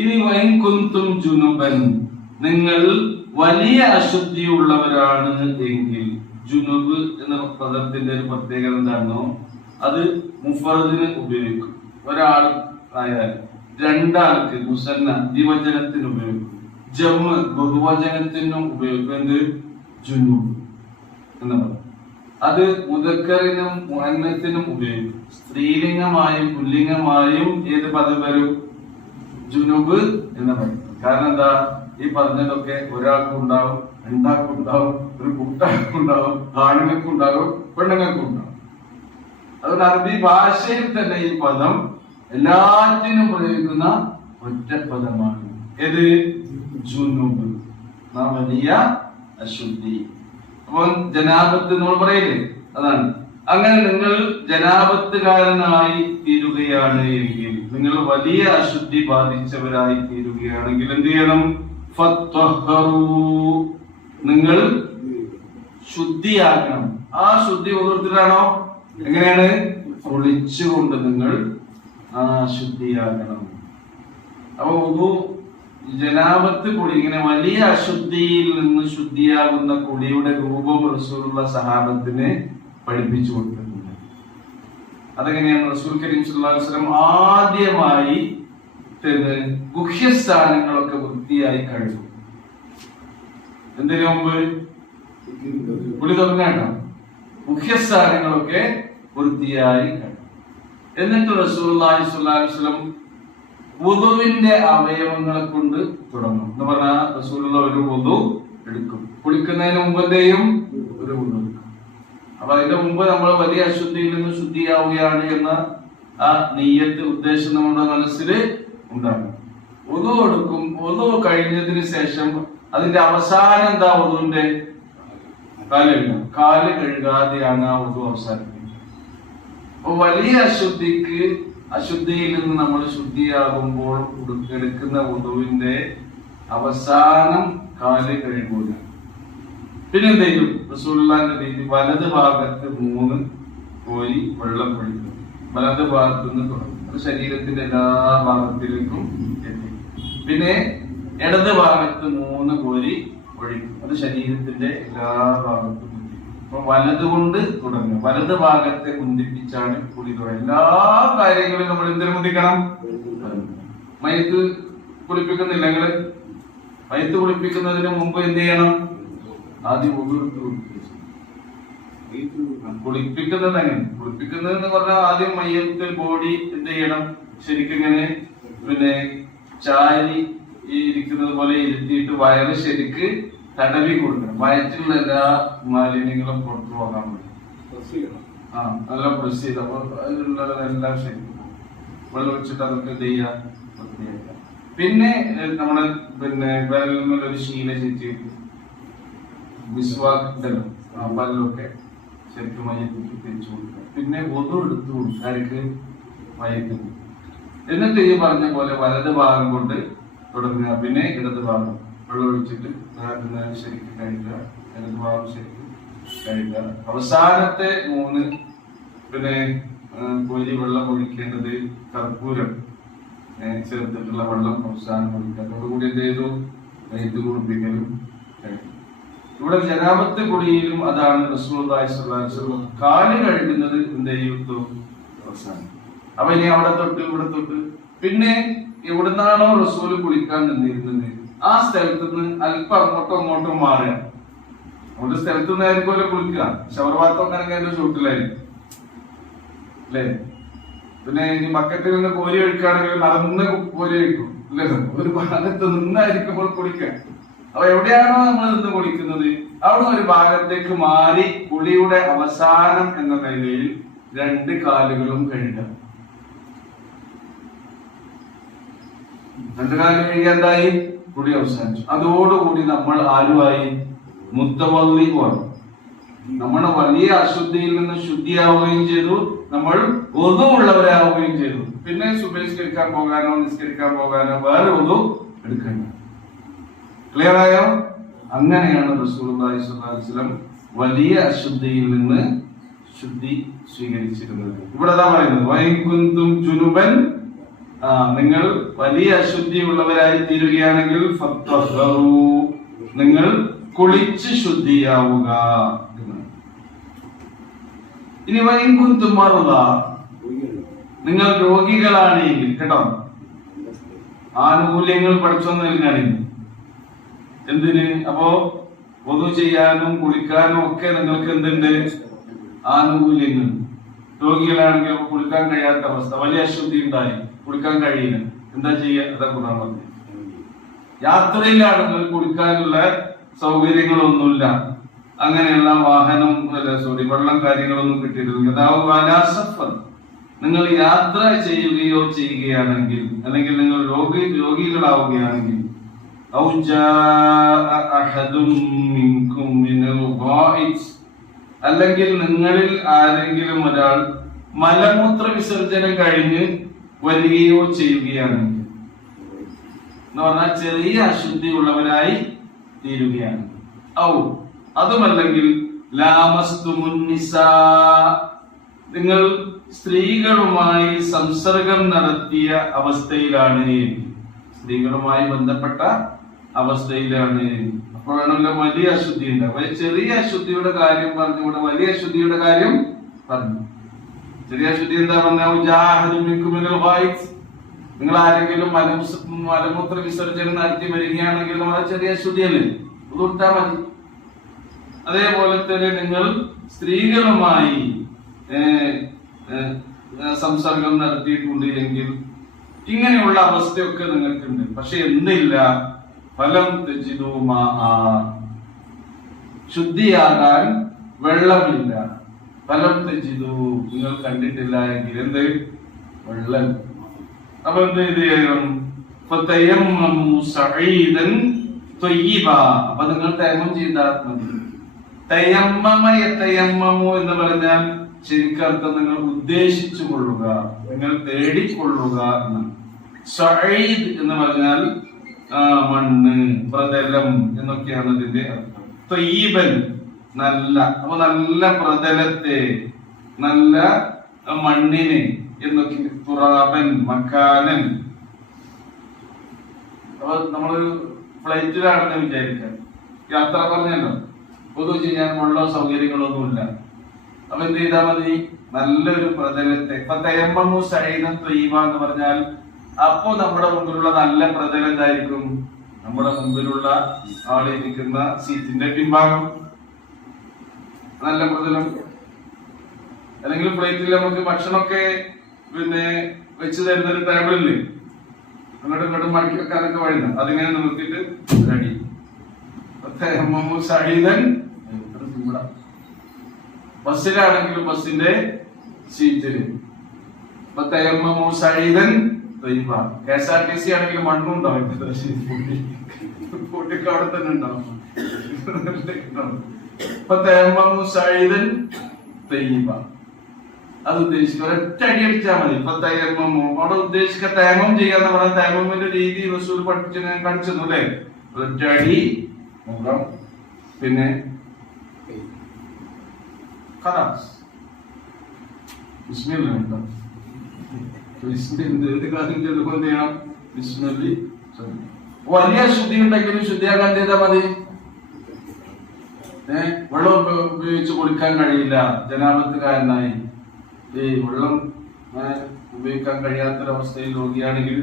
ഇനി വൈകുന്തും ജുനുബൻ, നിങ്ങൾ വലിയ അശുദ്ധിയുള്ളവരാണ് എങ്കിൽ, ജുനുബ് എന്ന പദത്തിന്റെ ഒരു പ്രത്യേകത എന്താണോ, അത് മുഫറദിന് ഉപയോഗിക്കും. ഒരാൾ ആയാൽ, 2 ആൾക്ക് മുസന്ന ദ്വിവചനത്തിന് ഉപയോഗിക്കും, ജമ്മ് ബഹുവചനത്തിനും ഉപയോഗിക്കും. എന്ത്, ജുനൂബ് എന്ന് പറയും. അത് മുദക്കറിനും മുഅന്നസിനും ഉപയോഗിക്കും. സ്ത്രീലിംഗമായും പുല്ലിംഗമായും ഏത് പദം വരും, ജുനൂബ് എന്ന് പറയും. കാരണം എന്താ, ഈ പറഞ്ഞതൊക്കെ ഒരാൾക്കും ഉണ്ടാവും, 2 ആൾക്കും ഉണ്ടാവും, ഒരു കൂട്ടാൾക്കും ഉണ്ടാവും, ആണുങ്ങൾക്കും ഉണ്ടാവും, പെണ്ണുങ്ങൾക്കും ഉണ്ടാവും. അതുകൊണ്ട് അറബി ഭാഷയിൽ തന്നെ ഈ പദം എല്ലാറ്റിനും ഉപയോഗിക്കുന്ന ഒറ്റ പദമാണ്. ഏത്, ജുനൂബ്, വലിയ അശുദ്ധി. അപ്പൊ ജനാബത്ത് നമ്മൾ പറയില്ലേ, അതാണ്. അങ്ങനെ നിങ്ങൾ ജനാബത്തുകാരനായി തീരുകയാണ് എങ്കിൽ, നിങ്ങൾ വലിയ അശുദ്ധി ബാധിച്ചവരായി തീരുകയാണെങ്കിൽ എന്ത് ചെയ്യണം, നിങ്ങൾ ശുദ്ധിയാക്കണം. ആ ശുദ്ധി ഓരോരുത്തരാണോ, എങ്ങനെയാണ്, കുളിച്ചുകൊണ്ട് നിങ്ങൾ ശുദ്ധിയാകണം. അപ്പൊ ജനാബത്ത് കുളി, ഇങ്ങനെ വലിയ അശുദ്ധിയിൽ നിന്ന് ശുദ്ധിയാകുന്ന കുളിയുടെ രൂപം റസൂലുള്ള സഹാബത്തിന് പഠിപ്പിച്ചു കൊടുത്തിട്ടുണ്ട്. അതെങ്ങനെയാണ്, റസൂൽ കരീം സല്ലല്ലാഹു അലൈഹി വസല്ലം ആദ്യമായി ഗുഹ്യസ്ഥാനങ്ങളൊക്കെ വൃത്തിയായി കഴുകും. എന്തിനു മുമ്പ്, കുളി തുടങ്ങാട്ടോ, മുഖ്യസ്ഥാനങ്ങളൊക്കെ വൃത്തിയായി കഴുകും. എന്നിട്ട് റസൂലുള്ളാഹി സ്വല്ലല്ലാഹു അലൈഹി വസല്ലം വുദുവിന്റെ അവയവങ്ങളെ കൊണ്ട് തുടങ്ങും. എന്ന് പറഞ്ഞാൽ റസൂലുള്ള ഒരു വുദു എടുക്കും, കുളിക്കുന്നതിന് മുമ്പത്തെയും ഒരു വുദു എടുക്കും. അപ്പൊ അതിന്റെ മുമ്പ് നമ്മൾ വലിയ അശുദ്ധിയിൽ നിന്ന് ശുദ്ധിയാവുകയാണ് എന്ന ആ നിയ്യത്ത്, ഉദ്ദേശം നമ്മുടെ മനസ്സിൽ ഉണ്ടാകും. വുദു എടുക്കും. വുദു കഴിഞ്ഞതിന് ശേഷം അതിന്റെ അവസാനം എന്താ, വുദുവിന്റെ കാല് കഴുകാതെയാണ് ആ വുദു അവസാനിപ്പിക്കുന്നത്. അപ്പൊ വലിയ അശുദ്ധിയിൽ നിന്ന് നമ്മൾ ശുദ്ധിയാകുമ്പോൾ എടുക്കുന്ന വുദുവിന്റെ അവസാനം കാല് കഴുകൂല. പിന്നെ എന്ത് ചെയ്യും, റസൂലുള്ളാഹിന്റെ രീതി വലത് ഭാഗത്ത് 3 കോരി വെള്ളം ഒഴിക്കും. വലത് ഭാഗത്ത് നിന്ന് തുടങ്ങും, അത് ശരീരത്തിന്റെ എല്ലാ ഭാഗത്തിലേക്കും എത്തി. പിന്നെ ഇടത് ഭാഗത്ത് 3 കോരി ഒഴിക്കും. അത് ശരീരത്തിന്റെ എല്ലാ ഭാഗത്തും അപ്പൊ വലതുകൊണ്ട് തുടങ്ങും. വലത് ഭാഗത്തെ കുന്തിപ്പിച്ചാണ് കുളി തുടങ്ങുക. എല്ലാ കാര്യങ്ങളും നമ്മൾ എന്തിനു മുന്തിക്കണം? മയത്ത് കുളിപ്പിക്കുന്നില്ല നിങ്ങള്? മയത്ത് കുളിപ്പിക്കുന്നതിന് മുമ്പ് എന്ത് ചെയ്യണം? ആദ്യം കുളിപ്പിക്കുന്നത് എങ്ങനെ? കുളിപ്പിക്കുന്നത് എന്ന് പറഞ്ഞാൽ ആദ്യം മയ്യത്ത് ബോഡി എന്ത് ചെയ്യണം? ശരിക്കും ഇങ്ങനെ പിന്നെ ചാരി ഇരിക്കുന്നത് പോലെ ഇരുത്തിയിട്ട് വയറ് ശരിക്ക് തടവി കൊടുക്കണം. വയറ്റിലുള്ള എല്ലാ മാലിന്യങ്ങളും പുറത്തു പോകാൻ വേണ്ടി നല്ല പ്രസ് ചെയ്ത് അപ്പൊ അതിലുള്ളതെല്ലാം ശരിക്കും വെള്ളം ഒഴിച്ചിട്ട് അതൊക്കെ എന്ത് ചെയ്യാം? പിന്നെ നമ്മള് ഒരു ശീല ചേച്ചി വിശ്വാസത്തിലും പല്ലൊക്കെ ശരിക്കും മയത്തിൽ തിരിച്ചു കൊടുക്കുക. പിന്നെ ഒതു എടുത്തു കൊടുക്കുക ആർക്ക്? മയത്തിൽ. എന്നിട്ട് ഈ പറഞ്ഞ പോലെ വലത് ഭാഗം കൊണ്ട് തുടങ്ങുക. പിന്നെ ഇടത് ഭാഗം വെള്ളം ഒഴിച്ചിട്ട് ശരിക്കും കഴിക്കുക. ഇടത് ഭാഗം ശരിക്കും കഴിക്കുക. അവസാനത്തെ 3 കോരി വെള്ളം ഒഴിക്കേണ്ടത് കർപ്പൂരം ചേർത്തിട്ടുള്ള വെള്ളം അവസാനം ഒഴിക്കുക. അതോടുകൂടി എന്ത് ചെയ്തു? മയ്യത്ത് കുളിപ്പിക്കലും കഴിക്കും. ഇവിടെ ജനാബത്ത് കുളിയിലും അതാണ് റസൂലുള്ളാഹി സ്വല്ലല്ലാഹു അലൈഹി വസല്ലം കാല് കഴുകുന്നത് എന്ത് ചെയ്തു? അവസാനം. അപ്പൊ ഇനി അവിടെ തൊട്ട് ഇവിടെ തൊട്ട് പിന്നെ എവിടുന്നാണോ റസൂല് കുളിക്കാൻ നിന്നിരുന്നത് ആ സ്ഥലത്ത് നിന്ന് അല്പം അങ്ങോട്ടും മാറുക. ഒരു സ്ഥലത്ത് നിന്നായിരിക്കും കുളിക്കുക. ഷവർവാത്തൊക്കെ ആണെങ്കിൽ ചൂട്ടിലായിരിക്കും അല്ലേ? പിന്നെ ഇനി ബക്കറ്റിൽ നിന്ന് കോരി ഒഴിക്കുകയാണെങ്കിൽ നടന്ന് കോരി ഒഴിക്കും അല്ലേ? ഒരു ഭാഗത്ത് നിന്നായിരിക്കുമ്പോൾ കുളിക്കുക. അപ്പൊ എവിടെയാണോ നമ്മൾ നിന്ന് കുളിക്കുന്നത് അവിടെ ഒരു ഭാഗത്തേക്ക് മാറി കുളിയുടെ അവസാനം എന്ന നിലയിൽ 2 കാലുകളും കഴുകുക. 2 കാല് കഴുകിയ എന്തായി? കുളി അവസാനിച്ചു. അതോടുകൂടി നമ്മൾ ആരുമായി? മുത്തവല്ലിയുമാണ്. നമ്മൾ വലിയ അശുദ്ധിയിൽ നിന്ന് ശുദ്ധിയാവുകയും ചെയ്തു. നമ്മൾ ഒതുവുള്ളവരാവുകയും ചെയ്തു. പിന്നെ സുബഹിസ്കരിക്കാൻ പോകാനോ നിസ്കരിക്കാൻ പോകാനോ വേറെ ഒതു എടുക്കണ്ട. ക്ലിയർ ആയോ? അങ്ങനെയാണ് റസൂലുള്ളാഹി സ്വല്ലല്ലാഹു അലൈഹി വസല്ലം വലിയ അശുദ്ധിയിൽ നിന്ന് ശുദ്ധി സ്വീകരിച്ചിരുന്നത്. ഇവിടെ പറയുന്നത് വൈകുന്തും ജുനുബൻ, നിങ്ങൾ വലിയ അശുദ്ധി ഉള്ളവരായി തീരുകയാണെങ്കിൽ നിങ്ങൾ കുളിച്ച് ശുദ്ധിയാവുക. ഇനി വൈകുന്തും മറുത, നിങ്ങൾ രോഗികളാണെങ്കിൽ കേട്ടോ, ആനുകൂല്യങ്ങൾ പഠിച്ചൊന്നും നൽകാനില്ല. എന്തിന്? അപ്പോ വദു ചെയ്യാനും കുളിക്കാനും ഒക്കെ നിങ്ങൾക്ക് എന്തുണ്ട്? ആനുകൂല്യങ്ങൾ. രോഗികളാണെങ്കിൽ കുളിക്കാൻ കഴിയാത്ത അവസ്ഥ, വലിയ അശുദ്ധി ഉണ്ടായി, കുളിക്കാൻ കഴിയില്ല, എന്താ ചെയ്യുക? അതൊക്കെ പറഞ്ഞു. യാത്രയിലാണെങ്കിൽ കുളിക്കാനുള്ള സൗകര്യങ്ങളൊന്നുമില്ല, അങ്ങനെയുള്ള വാഹനം വെള്ളം കാര്യങ്ങളൊന്നും കിട്ടിയിട്ടില്ല. നിങ്ങൾ യാത്ര ചെയ്യുകയാണെങ്കിൽ അല്ലെങ്കിൽ നിങ്ങൾ രോഗികളാവുകയാണെങ്കിൽ അല്ലെങ്കിൽ നിങ്ങളിൽ ആരെങ്കിലും ഒരാൾ മലമൂത്ര വിസർജനം കഴിഞ്ഞ് വരികയോ ചെയ്യുകയാണെങ്കിൽ എന്ന് പറഞ്ഞാൽ ചെറിയ അശുദ്ധി ഉള്ളവരായി തീരുകയാണ്. അതുമല്ലെങ്കിൽ നിങ്ങൾ സ്ത്രീകളുമായി സംസർഗം നടത്തിയ അവസ്ഥയിലാണ്, സ്ത്രീകളുമായി ബന്ധപ്പെട്ട അവസ്ഥയിലാണ്, അപ്പോഴാണല്ലോ വലിയ അശുദ്ധി ഉണ്ടാവുക. ചെറിയ അശുദ്ധിയുടെ കാര്യം പറഞ്ഞു, ഇവിടെ വലിയ അശുദ്ധിയുടെ കാര്യം പറഞ്ഞു. ചെറിയ അശുദ്ധി എന്താ പറഞ്ഞാൽ നിങ്ങൾ ആരെങ്കിലും മലമൂത്ര വിസർജനം നടത്തി വരികയാണെങ്കിൽ അത് ചെറിയ അശുദ്ധിയല്ലേ, അത് കൊടുത്താൽ മതി. അതേപോലെ തന്നെ നിങ്ങൾ സ്ത്രീകളുമായി സംസർഗം നടത്തിയിട്ടുണ്ട് എങ്കിൽ ഇങ്ങനെയുള്ള അവസ്ഥയൊക്കെ നിങ്ങൾക്കുണ്ട്. പക്ഷെ എന്തില്ല? ഫലം ശുദ്ധിയാകാൻ വെള്ളമില്ല. ഫലം നിങ്ങൾ കണ്ടിട്ടില്ല എങ്കിൽ എന്ത്? വെള്ളം. അപ്പൊ എന്ത് ചെയ്യണം? അപ്പൊ നിങ്ങൾ തയമ്മം ചെയ്താൽ മതി. തയമ്മമു എന്ന് പറഞ്ഞാൽ ശരിക്കർത്ഥം നിങ്ങൾ ഉദ്ദേശിച്ചു കൊള്ളുക, നിങ്ങൾ തേടിക്കൊള്ളുക എന്നാണ്. സഈദ് എന്ന് പറഞ്ഞാൽ മണ്ണ്, പ്രതലം എന്നൊക്കെയാണ് ഇതിന്റെ അർത്ഥം. ത്വയ്യിബൻ നല്ല, അപ്പൊ നല്ല പ്രതലത്തെ, നല്ല മണ്ണിനെ എന്നൊക്കെ. തുറാബൻ മക്കാനൻ. അപ്പൊ നമ്മള് ഫ്ലൈറ്റിലാണെന്ന് വിചാരിക്കാം, യാത്ര പറഞ്ഞല്ലോ, പൊതു ചെയ്യാൻ വെള്ളമോ സൗകര്യങ്ങളൊന്നുമില്ല. അപ്പൊ എന്ത് ചെയ്താൽ മതി? നല്ലൊരു പ്രതലത്തെ ഇപ്പൊ തയമ്മമു സഈദൻ ത്വയ്യിബ എന്ന് പറഞ്ഞാൽ അപ്പോ നമ്മുടെ മുമ്പിലുള്ള നല്ല പ്രതലം എന്തായിരിക്കും? നമ്മുടെ മുമ്പിലുള്ള ആളിരിക്കുന്ന സീറ്റിന്റെ പിൻഭാഗം നല്ല പ്രതലം. അല്ലെങ്കിൽ പ്ലേറ്റിൽ നമുക്ക് ഭക്ഷണമൊക്കെ വെച്ച് തരുന്ന ഒരു ടേബിളില് അങ്ങോട്ടും ഇങ്ങോട്ടും മടക്കി വെക്കാനൊക്കെ വഴുന്ന അതിങ്ങനെ നോക്കിയിട്ട് റെഡി. ബസ്സിലാണെങ്കിലും ബസ്സിന്റെ സീറ്റില് KSRTC ആണെങ്കിലും മണ്ണും ഉണ്ടാവും, പൊട്ടിക്ക് അവിടെ തന്നെ ഉണ്ടാവും. അത് ഉദ്ദേശിക്കുക ഒറ്റ അടി അടിച്ചാൽ മതി. ഇപ്പൊ തയമ്മമോ അവിടെ ഉദ്ദേശിക്ക തേമം ചെയ്യാന്ന് പറഞ്ഞാൽ തേമമിന്റെ രീതി റസൂൽ കാണിച്ചു അല്ലേ? ഒറ്റ അടി മുഖം, പിന്നെ വലിയ ശുദ്ധി ഉണ്ടെങ്കിലും ശുദ്ധിയാക്കാൻ ചെയ്താൽ മതി. വെള്ളം ഉപയോഗിച്ച് കുളിക്കാൻ കഴിയില്ല, ജനാപത്തുകാരനായി വെള്ളം ഉപയോഗിക്കാൻ കഴിയാത്തൊരവസ്ഥയിൽ രോഗിയാണെങ്കിൽ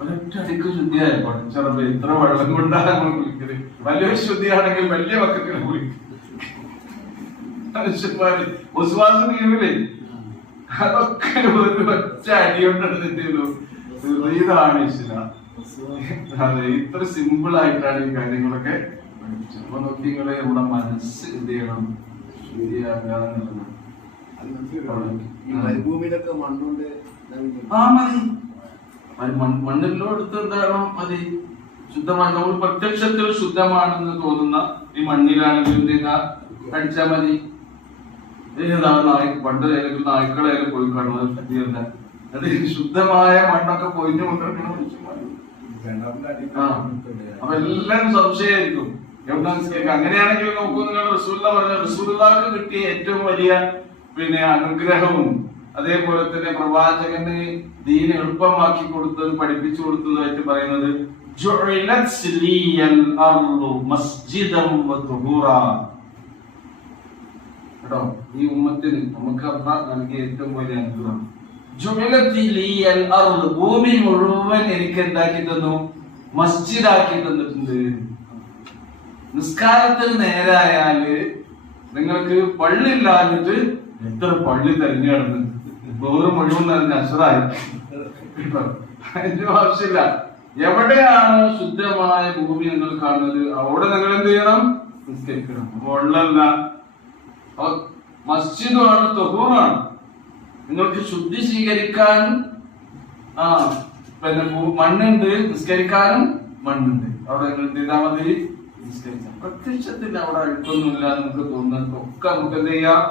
ഒരൊറ്റടിക്ക് ശുദ്ധിയായി പഠിച്ചറപ്പ് ഇത്ര വെള്ളം കൊണ്ടാണ് നമ്മൾ കുളിക്കല്. വലിയൊരു ശുദ്ധിയാണെങ്കിൽ വലിയ വക്കത്തിൽ കുളിക്കും. മനുഷ്യന്മാര് വിശ്വാസം തീരില്ലേ? അതൊക്കെ ഒരു ഒറ്റ അടിയോണ്ടെടുത്തിട്ടുള്ളൂ. ഇതാണ് ഇസ്ലാം. അതെ, ഇത്ര സിമ്പിൾ ആയിട്ടാണ് ഈ കാര്യങ്ങളൊക്കെ പഠിപ്പിച്ചത്. അപ്പൊ നോക്കി നിങ്ങളെ നമ്മുടെ മനസ്സ് എന്ത് ചെയ്യണം? ശുദ്ധിയാകാന്നുള്ളത്. മരുഭൂമിയിലൊക്കെ മണ്ണുണ്ട്. മണ്ണിലോ എടുത്ത് എന്താണോ മതി ശുദ്ധമായി. നമ്മൾ പ്രത്യക്ഷത്തിൽ ശുദ്ധമാണെന്ന് തോന്നുന്ന ഈ മണ്ണിലാണെങ്കിൽ എന്ത് ചെയ്താ അടിച്ചാൽ മതി. പണ്ട് ഏതെങ്കിലും നായ്ക്കളായാലും പോയി കാണുന്നത് ശുദ്ധിയല്ല. അത് ശുദ്ധമായ മണ്ണൊക്കെ പൊയിഞ്ഞു കൊണ്ടിരിക്കണം മനുഷ്യന്മാർ. അപ്പൊ എല്ലാരും സംശയമായിരിക്കും എവിടെ നിസ്കരിക്കാം. അങ്ങനെയാണെങ്കിൽ നോക്കൂ, നിങ്ങൾ റസൂലുള്ളാ പറഞ്ഞ റസൂലുള്ളാഹിക്ക് കിട്ടിയ ഏറ്റവും വലിയ അനുഗ്രഹവും അതേപോലെ തന്നെ പ്രവാചകന് ദീൻ എളുപ്പമാക്കി കൊടുത്തത് പഠിപ്പിച്ചു കൊടുത്തതായിട്ട് പറയുന്നത് കേട്ടോ. ഈ ഉമ്മത്തിന് നമുക്ക് അല്ലാഹ് നൽകിയ ഏറ്റവും വലിയ അനുഗ്രഹം. ഭൂമി മുഴുവൻ എനിക്ക് എന്താക്കി തന്നു? മസ്ജിദാക്കി തന്നിട്ടുണ്ട്. നിസ്കാരത്തിന് നേരായാല് നിങ്ങൾക്ക് പള്ളി ഇല്ലാഞ്ഞിട്ട് എത്ര പള്ളി തെരഞ്ഞെടുത്ത് വേറെ മുഴുവൻ നിറഞ്ഞ അശ്രായി അതിന്റെ ആവശ്യമില്ല. എവിടെയാണ് ശുദ്ധമായ ഭൂമി നിങ്ങൾ കാണുന്നത് അവിടെ നിങ്ങൾ എന്ത് ചെയ്യണം? നിസ്കരിക്കണം. വെള്ളമല്ല, മസ്ജിദാണ്, തൊഹൂറാണ്. നിങ്ങൾക്ക് ശുദ്ധി സ്വീകരിക്കാൻ പിന്നെ മണ്ണുണ്ട്, നിസ്കരിക്കാനും മണ്ണുണ്ട്. അവിടെ നിങ്ങൾ എന്ത് ചെയ്താൽ മതി? നിസ്കരിക്കാം. പ്രത്യക്ഷത്തിൽ അവിടെ അഴുക്കൊന്നുമില്ല നമുക്ക് തോന്നുന്നത് ഒക്കെ നമുക്ക് എന്ത് ചെയ്യാം?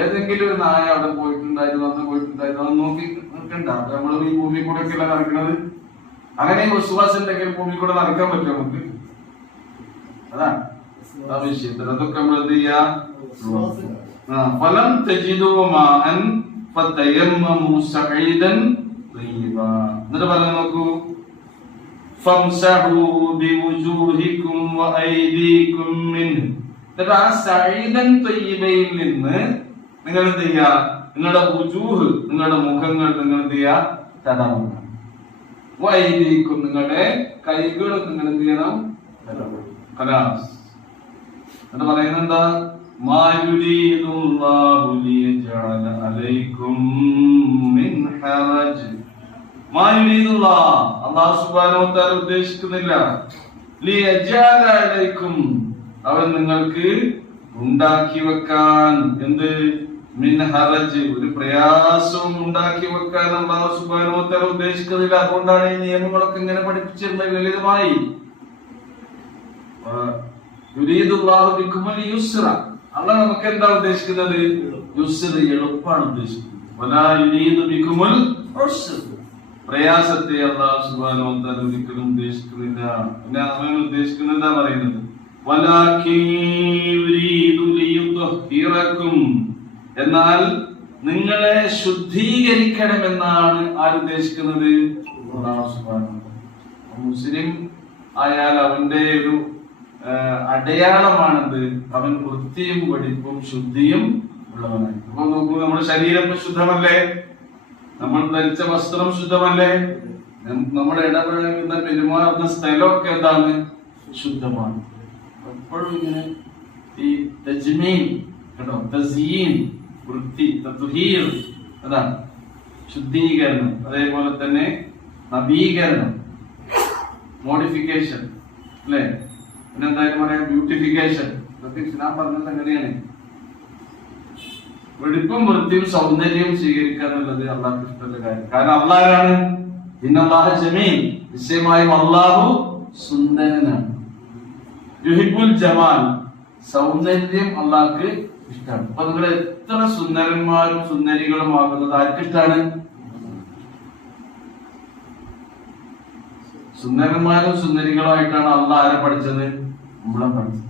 ഏതെങ്കിലും ഒരു നായ അവിടെ പോയിട്ടുണ്ടായിരുന്നു, അന്ന് പോയിട്ടുണ്ടായിരുന്നു, അത് നോക്കി നിൽക്കണ്ട. നമ്മൾ ഈ ഭൂമി കൂടെ ഒക്കെയല്ല നടക്കുന്നത്. അങ്ങനെ വിശ്വാസം ഉണ്ടെങ്കിൽ ഭൂമി കൂടെ നടക്കാൻ പറ്റും നമുക്ക്. അതാണ് ആ വിഷയത്തിൽ. അതൊക്കെ നമ്മൾ എന്ത് ചെയ്യാം? ഫലം തജിദുമാഅൻ ഫതയമ്മമു സഈദൻ ത്വയ്യിബാ. എന്നിട്ട് പറഞ്ഞു നോക്കൂ, ഫംസഹു ബിവുജൂഹികും വഅയ്ദീകും മിൻഹു. എന്നിട്ട് ആ സഈദൻ ത്വയ്യിബയിൽ നിന്ന് നിങ്ങൾ എന്ത് ചെയ്യുക? നിങ്ങളുടെ വുജൂഹ്, നിങ്ങളുടെ മുഖങ്ങൾ നിങ്ങൾ എന്ത് ചെയ്യുക? തടവുക. വഅയ്ദീകും, നിങ്ങളുടെ കൈകൾ നിങ്ങൾ എന്ത് ചെയ്യണം? ഖലാസ്. എന്ന് പറയുന്നത് എന്താ? മാ യുരീദുല്ലാഹു ലിയജഅല അലൈക്കും മിൻ ഹറജ്. മാ യുരീദുല്ലാഹ്, അല്ലാഹു സുബ്ഹാനഹു വ തആല ഉദ്ദേശിക്കുന്നില്ല. ലിയജഅല അലൈക്കും, അവൻ നിങ്ങൾക്ക് ഉണ്ടാക്കി വെക്കാൻ എന്ത്? മിൻ ഹറജ്, ഒരു പ്രയാസവും ഉണ്ടാക്കി വെക്കാൻ അല്ലാഹു സുബ്ഹാനഹു വ തആല ഉദ്ദേശിക്കുന്നില്ല. അതുകൊണ്ടാണ് ഈ നിയമങ്ങളൊക്കെ ഇങ്ങനെ പഠിപ്പിച്ചിരുന്നത് ലളിതമായി. യുരീദുല്ലാഹു ബിക്കുമുൽ യുസ്ര, അല്ലാഹു നമുക്ക് എന്താ ഉദ്ദേശിക്കുന്നത്? യുസ്ര, എളുപ്പമാണ് ഉദ്ദേശിക്കുന്നത്. വലാ യുരീദു ബിക്കുമുൽ ഉസ്ര, പ്രയാസത്തെ അല്ലാഹു സുബ്ഹാനഹു വ തആല ഒരിക്കലും ഉദ്ദേശിക്കുന്നില്ല. പിന്നെ അവൻ ഉദ്ദേശിക്കുന്നത് എന്താ പറയുന്നത്? വലാകിൻ യുരീദു ലിയുത്ഹിറകും, എന്നാൽ നിങ്ങളെ ശുദ്ധീകരിക്കണമെന്നാണ് ആരുദ്ദേശിക്കുന്നത്? അല്ലാഹു സുബ്ഹാനഹു വ തആല. മുസ്ലിം ആയാൽ അവന്റെ ഒരു അടയാളമാണത്. അവൻ വൃത്തിയും വെടിപ്പും ശുദ്ധിയും ഉള്ളവനായി. അപ്പൊ നോക്കൂ, നമ്മുടെ ശരീരം ശുദ്ധമല്ലേ? നമ്മൾ ധരിച്ച വസ്ത്രം ശുദ്ധമല്ലേ? നമ്മൾ ഇടപഴകുന്ന പെരുമാറുന്ന സ്ഥലമൊക്കെ എന്താണ്? ശുദ്ധമാണ്. എപ്പോഴും ഇങ്ങനെ ഈ തജ്മീൻ കേട്ടോ, തസ്യീൻ വൃത്തി, തത്വഹീർ അതാണ് ശുദ്ധീകരണം. അതേപോലെ തന്നെ നവീകരണം, മോഡിഫിക്കേഷൻ അല്ലേ? പിന്നെ എന്തായാലും പറയാം ബ്യൂട്ടിഫിക്കേഷൻ. ഇതൊക്കെ ഞാൻ പറഞ്ഞ സംഗതിയാണ്. വെടിപ്പും വൃത്തിയും സൗന്ദര്യവും സ്വീകരിക്കുക എന്നുള്ളത് അള്ളാഹ്ക്ക് ഇഷ്ടമുള്ള കാര്യം. കാരണം അള്ളാഹാണ് ഇന്നല്ലാഹ ജമീൽ, നിശ്ചയമായും അള്ളാഹു സുന്ദരനാണ്. യുഹിബ്ബുൽ ജമാൽ, സൗന്ദര്യം അള്ളാഹ്ക്ക് ഇഷ്ടമാണ്. അപ്പൊ നിങ്ങൾ എത്ര സുന്ദരന്മാരും സുന്ദരികളും ആകുന്നത് ആർക്ക് ഇഷ്ടമാണ്? സുന്ദരന്മാരും സുന്ദരികളുമായിട്ടാണ് അള്ളാഹ് ആരെ പഠിച്ചത്? നമ്മളെ പഠിച്ചത്.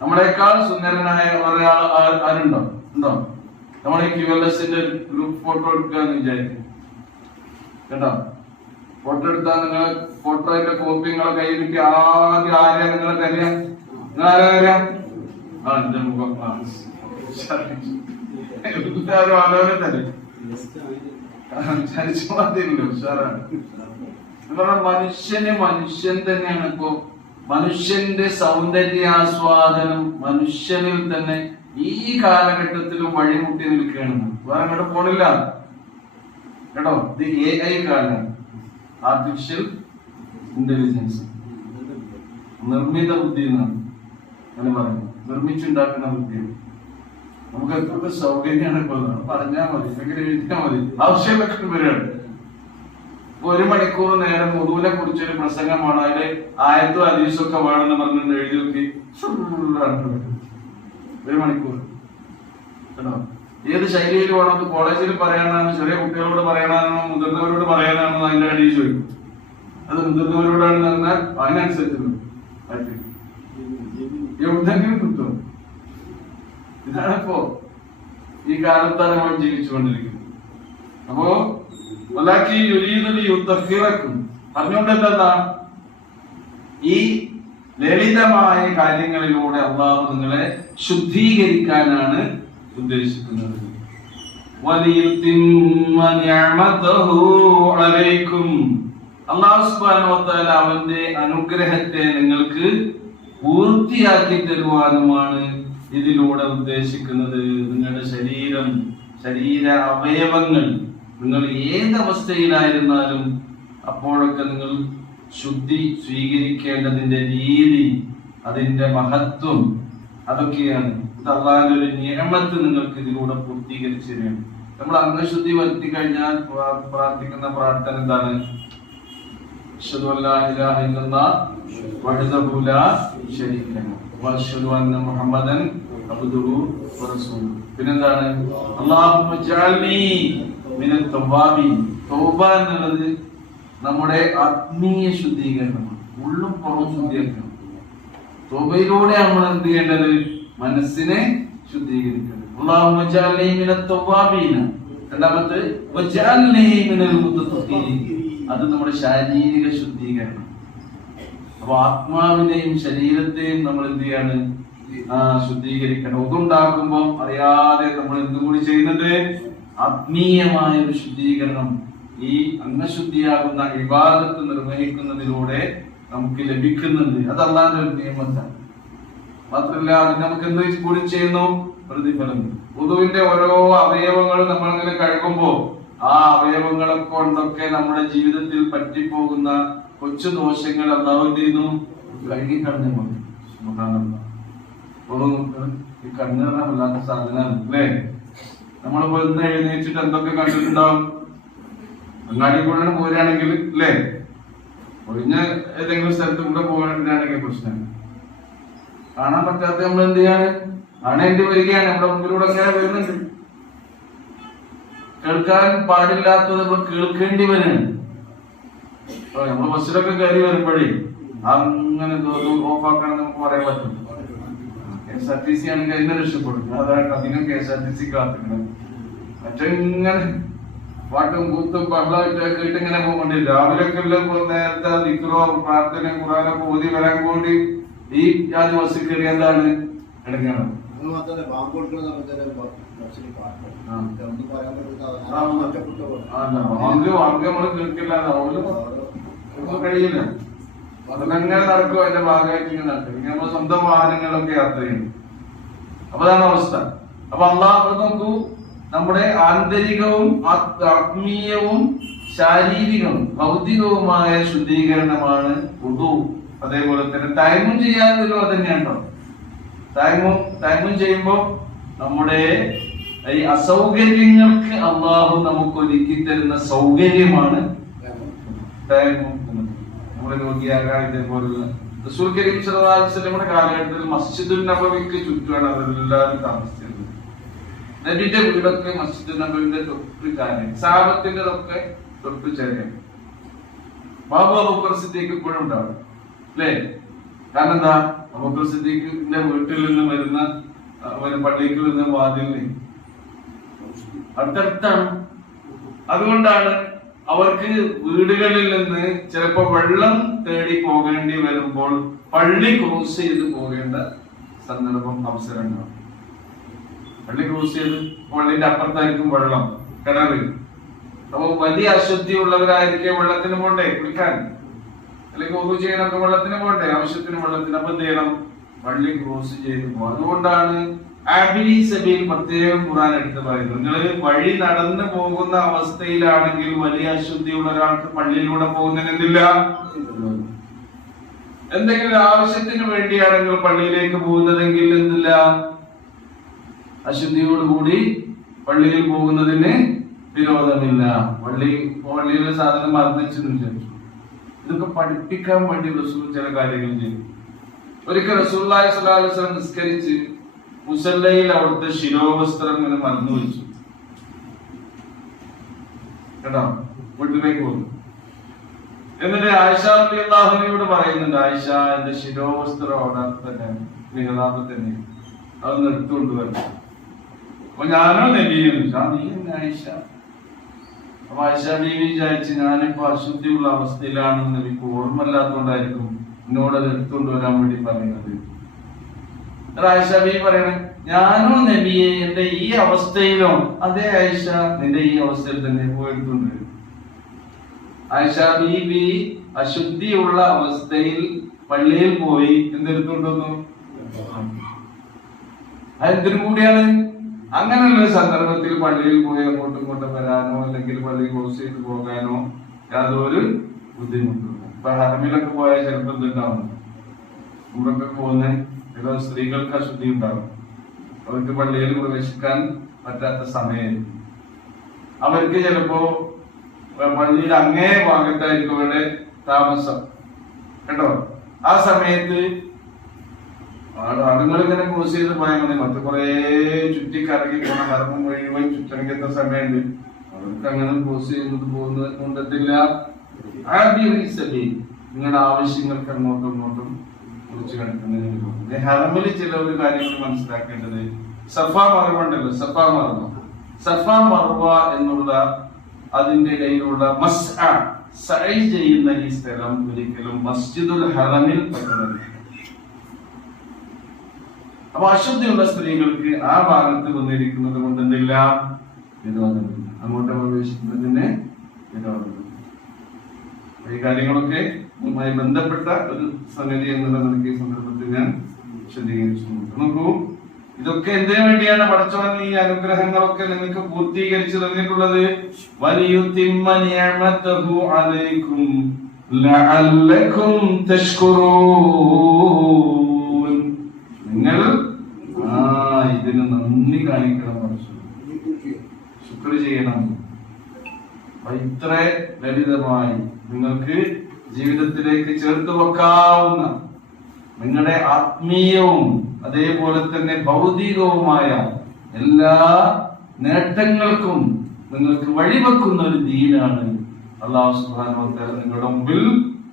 നമ്മളെക്കാൾ സുന്ദരനായ ഒരാൾ ആരുണ്ടോ? ഉണ്ടോ? നമ്മളെ QLSന്റെ ഗ്രൂപ്പ് ഫോട്ടോ എടുക്കുക എന്ന് വിചാരിക്കും കേട്ടോ. ഫോട്ടോ എടുത്താൽ നിങ്ങൾ ഫോട്ടോയുടെ കോപ്പി നിങ്ങളെ കയ്യിൽ കിട്ടി ആദ്യം ആരെയാ നിങ്ങളെ തരിക? നിങ്ങൾ ആരാ തരിക? ആ എന്റെ മുഖം എല്ലാവരും ആലോചന തരും. ഉഷാറാണ്. മനുഷ്യന് മനുഷ്യൻ തന്നെയാണ്. ഇപ്പോ മനുഷ്യന്റെ സൗന്ദര്യാസ്വാദനം മനുഷ്യനിൽ തന്നെ ഈ കാലഘട്ടത്തിലും വഴിമുട്ടി നിൽക്കുകയാണ്. വേറെ അങ്ങോട്ട് പോണില്ല കേട്ടോ. ഇത് AI കാലമാണ്, ആർട്ടിഫിഷ്യൽ ഇന്റലിജൻസ്, നിർമ്മിത ബുദ്ധി എന്നാണ് അങ്ങനെ പറയുന്നത്. നിർമ്മിച്ചുണ്ടാക്കുന്ന ബുദ്ധിയാണ്. നമുക്ക് എത്ര സൗകര്യമാണ് ഇപ്പൊ. പറഞ്ഞാൽ മതി, ഭയങ്കര എഴുതിയാൽ മതി, ആവശ്യമൊക്കെ വരികയാണ്. 1 മണിക്കൂർ നേരം മുതൂനെ കുറിച്ചൊരു പ്രസംഗമാണ്, അതില് ആയത്തും ഹദീസും ഒക്കെ വേണമെന്ന് പറഞ്ഞിട്ട് എഴുതി നോക്കി 1 മണിക്കൂർ കേട്ടോ. ഏത് ശൈലിയിൽ വേണം? കോളേജിൽ പറയാനാണ്, ചെറിയ കുട്ടികളോട് പറയാനാണോ, മുതിർന്നവരോട് പറയാനാണോ? അതിന്റെ അടിയിൽ ചോദിക്കും. അത് മുതിർന്നവരോടാണെന്ന് പറഞ്ഞാൽ അതിനനുസരിച്ചുള്ളൂ എവിടെങ്കിലും കിട്ടും. ഇതാണിപ്പോ ഈ കാലത്താണ് നമ്മൾ ജീവിച്ചുകൊണ്ടിരിക്കുന്നത്. അപ്പോ പറഞ്ഞുകൊണ്ട് എന്താ? ഈ ലളിതമായ കാര്യങ്ങളിലൂടെ അള്ളാഹു നിങ്ങളെ ശുദ്ധീകരിക്കാനാണ് ഉദ്ദേശിക്കുന്നത്. അല്ലാഹു സുബ്ഹാനഹു വ തആല അവന്റെ അനുഗ്രഹത്തെ നിങ്ങൾക്ക് പൂർത്തിയാക്കി തരുവാനുമാണ് ഇതിലൂടെ ഉദ്ദേശിക്കുന്നത്. നിങ്ങളുടെ ശരീര അവയവങ്ങൾ നിങ്ങൾ ഏതവസ്ഥയിലായിരുന്നാലും അപ്പോഴൊക്കെ നിങ്ങൾ ശുദ്ധി സ്വീകരിക്കേണ്ടതിന്റെ രീതി, അതിന്റെ മഹത്വം, അതൊക്കെയാണ് അല്ലാഹുവിന്റെ ഒരു നിഅമത്ത് നിങ്ങൾക്ക് ഇതിലൂടെ പൂർത്തീകരിച്ചു തരികയാണ്. നമ്മൾ അംഗശുദ്ധി വരുത്തി കഴിഞ്ഞാൽ പ്രാർത്ഥിക്കുന്ന പ്രാർത്ഥന എന്താണ്? അശ്ഹദു അല്ലാ ഇലാഹ ഇല്ലല്ലാഹ് വഹ്ദഹു ലാ ശരീക ലഹു വഅശ്ഹദു അന്ന മുഹമ്മദൻ അബ്ദുഹു വറസൂലുഹു. പിന്നെന്താണ്? അല്ലാഹുമ്മ ജഅൽനി മിനത് തവ്വാബീൻ. തൗബ എന്നുള്ളത് നമ്മുടെ ആത്മീയ ശുദ്ധീകരണമാണ്. ഉള്ളും പുറവും ശുദ്ധീകരിക്കണം. തൗബയിലൂടെ നമ്മൾ എന്ത് ചെയ്യേണ്ടത്? മനസ്സിനെ ശുദ്ധീകരിക്കണം. അല്ലാഹുമ്മ ജഅൽനി മിനത് തവ്വാബീൻ. രണ്ടാമത്തെ വജഅൽനി മിനൽ മുത്തഖീൻ. അത് നമ്മുടെ ശാരീരിക ശുദ്ധീകരണം. അപ്പൊ ആത്മാവിനെയും ശരീരത്തെയും നമ്മൾ എന്ത് ചെയ്യാണ്? ശുദ്ധീകരിക്കണം. ഒതുണ്ടാക്കുമ്പോൾ അറിയാതെ നമ്മൾ എന്തും കൂടി ചെയ്യുന്നുണ്ട്? ആത്മീയമായ ഒരു ശുദ്ധീകരണം ഈ അംഗശുദ്ധിയാകുന്ന ഇബാദത്ത് നിർവഹിക്കുന്നതിലൂടെ നമുക്ക് ലഭിക്കുന്നുണ്ട്. അത് അല്ലാഹുവിന്റെ ഒരു നിയമത്താണ്. മാത്രമല്ല അതിന് നമുക്ക് എന്ത് കൂടി ചെയ്യുന്നു? പ്രതിഫലം. വുദൂഇന്റെ ഓരോ അവയവങ്ങൾ നമ്മൾ അങ്ങനെ കഴുകുമ്പോ ആ അവയവങ്ങളെ കൊണ്ടൊക്കെ നമ്മുടെ ജീവിതത്തിൽ പറ്റിപ്പോകുന്ന കൊച്ചു ദോഷങ്ങൾ അല്ലാഹു എന്ത് ചെയ്യുന്നു? കഴുകി കളഞ്ഞു മതി. ഈ കണ്ണ് പറഞ്ഞാൽ വല്ലാത്ത സാധനമാണ് അല്ലേ? നമ്മളിപ്പോ ഇന്ന് എഴുന്നേറ്റിട്ട് എന്തൊക്കെ കണ്ടിട്ടുണ്ടാവും? അങ്ങാടി കൂടെ പോരുകയാണെങ്കിൽ അല്ലേ, ഒഴിഞ്ഞ ഏതെങ്കിലും സ്ഥലത്ത് കൂടെ പോകാനാണെങ്കിൽ പ്രശ്നമാണ്. കാണാൻ പറ്റാത്ത നമ്മൾ എന്ത് ചെയ്യാണ്? കാണേണ്ടി വരികയാണ്. നമ്മുടെ മുമ്പിലൂടെ അങ്ങനെ വരുന്നുണ്ട്. കേൾക്കാൻ പാടില്ലാത്തത് നമ്മൾ കേൾക്കേണ്ടി വരികയാണ്. നമ്മൾ ബസ്സിലൊക്കെ കയറി വരുമ്പോഴേ അങ്ങനെ ഓഫാക്കണം നമുക്ക് പറയാൻ പറ്റും. KSRTC ആണെങ്കിൽ അതിനെ രക്ഷപ്പെടും. അതായിട്ട് അധികം KSRTC കാത്തിക്കണം. മറ്റെങ്ങനെ പാട്ടും കൂത്തും ബഹളമൊക്കെ ഇട്ട് ഇങ്ങനെ പോകുന്നുണ്ട്. രാവിലെയൊക്കെ നേരത്തെ ദിക്റോ പ്രാർത്ഥന ഖുർആനൊക്കെ ഓതി വരാൻ കൂടി ഈ ജാതി ബസ് കയറി എന്താണ് എടുക്കണം. നമ്മള് കേൾക്കില്ല, കഴിയില്ല. അതങ്ങനെ നടക്കും. അതിന്റെ ഭാഗമായിട്ട് ഇങ്ങനെ നടക്കും. ഇങ്ങനെ നമ്മൾ സ്വന്തം വാഹനങ്ങളിലൊക്കെ യാത്ര ചെയ്യുന്നു. അപ്പൊ അതാണ് അവസ്ഥ. അപ്പൊ അള്ളാഹു നോക്കൂ, നമ്മുടെ ആന്തരികവും ആത്മീയവും ശാരീരികവും ഭൗതികവുമായ ശുദ്ധീകരണമാണ് വുദു. അതേപോലെ തന്നെ തയമ്മും ചെയ്യാനല്ലോ അത് തന്നെയാണോ. തയമ്മും ചെയ്യുമ്പോ നമ്മുടെ ഈ അസൗകര്യങ്ങൾക്ക് അള്ളാഹു നമുക്ക് ഒരുക്കി തരുന്ന സൗകര്യമാണ് തയമ്മും. നമ്മുടെ രോഗിയാകാൻ ഇതേപോലുള്ള റസൂൽ കരീം സല്ലല്ലാഹു അലൈഹി വസല്ലമയുടെ കാലഘട്ടത്തിൽ മസ്ജിദുൻ നബവിക്ക് ചുറ്റുമാണ് അവരെല്ലാവരും താമസിച്ചിരുന്നത്. നബിയുടെ വീടൊക്കെ മസ്ജിദുൻ നബവിന്റെ തൊട്ട് കാര്യം, സഹാബത്തിന്റെ ഒക്കെ തൊട്ട് ചേരാൻ. ബാബു അബൂബക്കർ സിദ്ദീഖ് ഇപ്പോഴും ഉണ്ടാവും അല്ലേ? കാരണം എന്താ, അബൂബക്കർ സിദ്ദീഖിന്റെ വീട്ടിൽ നിന്ന് വരുന്ന പള്ളിയിൽ നിന്ന് വാതിലിന് അടുത്തടുത്താണ്. അതുകൊണ്ടാണ് അവർക്ക് വീടുകളിൽ നിന്ന് ചിലപ്പോ വെള്ളം തേടി പോകേണ്ടി വരുമ്പോൾ പള്ളി ക്രോസ് ചെയ്ത് പോകേണ്ട സന്ദർഭം അവസരങ്ങളാണ്. പള്ളി ക്രോസ് ചെയ്ത് പള്ളിന്റെ അപ്പുറത്തായിരിക്കും വെള്ളം, കിണറ്. അപ്പൊ വലിയ അശുദ്ധി ഉള്ളവരായിരിക്കെ വെള്ളത്തിന് പോണ്ടേ കുളിക്കാൻ, അല്ലെങ്കിൽ ഒന്നു ചെയ്യാനൊക്കെ വെള്ളത്തിന് പോണ്ടേ, ആവശ്യത്തിന് വെള്ളത്തിന്. അപ്പൊ എന്ത് ചെയ്യണം, പള്ളി ക്രോസ് ചെയ്ത് പോകും. അതുകൊണ്ടാണ് ആബിരി സബീൽ പ്രത്യേകം ഖുർആൻ എടുത്ത് പറയുന്നത്. നിങ്ങൾ വഴി നടന്നു പോകുന്ന അവസ്ഥയിലാണെങ്കിൽ വലിയ അശുദ്ധിയുള്ള ഒരാൾക്ക് പള്ളിയിലൂടെ പോകുന്നതിനെന്തില്ല. എന്തെങ്കിലും ആവശ്യത്തിന് വേണ്ടിയാണെങ്കിൽ പള്ളിയിലേക്ക് പോകുന്നതെങ്കിൽ എന്തില്ല, അശുദ്ധിയോടുകൂടി പള്ളിയിൽ പോകുന്നതിന് വിരോധമില്ല. പള്ളിയിലെ സാധനം മറന്നിച്ചെന്ന് വിചാരിച്ചു. ഇതൊക്കെ പഠിപ്പിക്കാൻ വേണ്ടി റസൂൽ ചില കാര്യങ്ങൾ ചെയ്തു. ഒരിക്കൽ റസൂലുള്ളാഹി സ്വല്ലല്ലാഹു അലൈഹി വസല്ലം നിസ്കരിച്ച് മുസല്ലയിൽ അവിടുത്തെ ശിരോവസ്ത്രം ഇങ്ങനെ മറന്നു വെച്ചു. കേട്ടോ, വീട്ടിലേക്ക് പോകുന്നു. എന്നിട്ട് ആയിഷ റളിയല്ലാഹു അൻഹയോട് പറയുന്നുണ്ട്, ആയിഷ എന്റെ ശിരോവസ്ത്രം അവിടെ തന്നെ മിഹ്റാബിൽ തന്നെ, അതൊന്ന് എടുത്തുകൊണ്ടുവരണം. അപ്പൊ ഞാനോ നബിയെന്ന് ചോദിച്ചു. നീ എന്നെ ആയിഷ? അപ്പൊ ആയിഷ ബീവി വിചാരിച്ച് ഞാനിപ്പോ അശുദ്ധിയുള്ള അവസ്ഥയിലാണെന്ന് നബിക്ക് ഓർമ്മല്ലാത്തോണ്ടായിരിക്കും എന്നോടത് എടുത്തുകൊണ്ടുവരാൻ വേണ്ടി പറയുന്നത്. ആയിഷ ബീവി പറയണേ, ഞാനോ നബിയെ എന്റെ ഈ അവസ്ഥയിലോ? അതെ ആയിഷ, നിന്റെ ഈ അവസ്ഥയിൽ തന്നെ പോയിട്ടുണ്ട്. ആയിഷ ബീവി അശുദ്ധിയുള്ള അവസ്ഥയിൽ പള്ളിയിൽ പോയി എന്തെടുത്തുകൊണ്ടുവന്നു? അതെന്തിനു കൂടിയാണ്? അങ്ങനെയുള്ള സന്ദർഭത്തിൽ പള്ളിയിൽ പോയി അങ്ങോട്ടും ഇങ്ങോട്ടും വരാനോ അല്ലെങ്കിൽ പള്ളി ക്ലോസ് ചെയ്ത് പോകാനോ യാതൊരു ബുദ്ധിമുട്ടില്ല. ഇപ്പൊ ഹറമിലൊക്കെ പോയാൽ ചിലപ്പോൾ എന്തുണ്ടാവും, നമ്മളൊക്കെ പോകുന്ന ചില സ്ത്രീകൾക്ക് അശുദ്ധി ഉണ്ടാവും. അവർക്ക് പള്ളിയിൽ പ്രവേശിക്കാൻ പറ്റാത്ത സമയം, അവർക്ക് ചിലപ്പോ പള്ളിയുടെ അങ്ങേ ഭാഗത്തായിരിക്കും അവരുടെ താമസം. കേട്ടോ, ആ സമയത്ത് ആളുകൾ ഇങ്ങനെ ക്രോസ് ചെയ്ത് പോയാൽ മതി. മറ്റു കുറെ ചുറ്റിക്കറങ്ങി പോണ കറങ്ങും മുഴുവൻ ചുറ്റണിക്കുന്ന സമയമുണ്ട്. അവർക്ക് അങ്ങനെ ക്രോസ് ചെയ്യുന്നത് പോകുന്നത് കൊണ്ടെത്തില്ല. നിങ്ങളുടെ ആവശ്യങ്ങൾക്ക് അങ്ങോട്ടും ഇങ്ങോട്ടും കുറിച്ച് കിടക്കുന്നതിന് ഹറമിൽ ചില ഒരു കാര്യങ്ങൾ മനസ്സിലാക്കേണ്ടത്, സഫാ മർവ ഉണ്ടല്ലോ, സഫാ മർവ എന്നുള്ള അതിന്റെ ഇടയിലുള്ള സഅയ് ചെയ്യുന്ന ഈ സ്ഥലം ഒരിക്കലും മസ്ജിദുൽ ഹറമിൽ പെടുന്നില്ല. അപ്പൊ അശുദ്ധിയുള്ള സ്ത്രീകൾക്ക് ആ ഭാഗത്ത് വന്നിരിക്കുന്നത് കൊണ്ട് എന്തില്ല, വിരോധമില്ല. അങ്ങോട്ട് പ്രവേശിക്കുന്നതിന് വിരോധമില്ല. ഈ കാര്യങ്ങളൊക്കെ ഇതുമായി ബന്ധപ്പെട്ട ഒരു സംഗതി എന്നുള്ള നിലയ്ക്ക് ഈ സന്ദർഭത്തിൽ ഞാൻ വിശദീകരിച്ചു. നോക്കൂ, ഇതൊക്കെ എന്തിനു വേണ്ടിയാണ് പടച്ചവൻ ഈ അനുഗ്രഹങ്ങളൊക്കെ നിങ്ങൾക്ക് പൂർത്തീകരിച്ചു തന്നിട്ടുള്ളത്? വലിയുത്തിമ്മ നിഅമതഹു അലൈക്കും ലഅല്ലകും തഷ്കുറൂൻ. നിങ്ങൾ ഇതിന് നന്ദി കാണിക്കണം, ശുക്ർ ചെയ്യണം. ഇത്ര ലളിതമായി നിങ്ങൾക്ക് ജീവിതത്തിലേക്ക് ചേർത്ത് വെക്കാവുന്ന നിങ്ങളുടെ ആത്മീയവും അതേപോലെ തന്നെ ഭൗതികവുമായ എല്ലാ നേട്ടങ്ങൾക്കും നിങ്ങൾക്ക് വഴിവെക്കുന്ന ഒരു ദീനാണ് അല്ലാഹു സുബ്ഹാനഹു വ തആല നിങ്ങളുടെ മുമ്പിൽ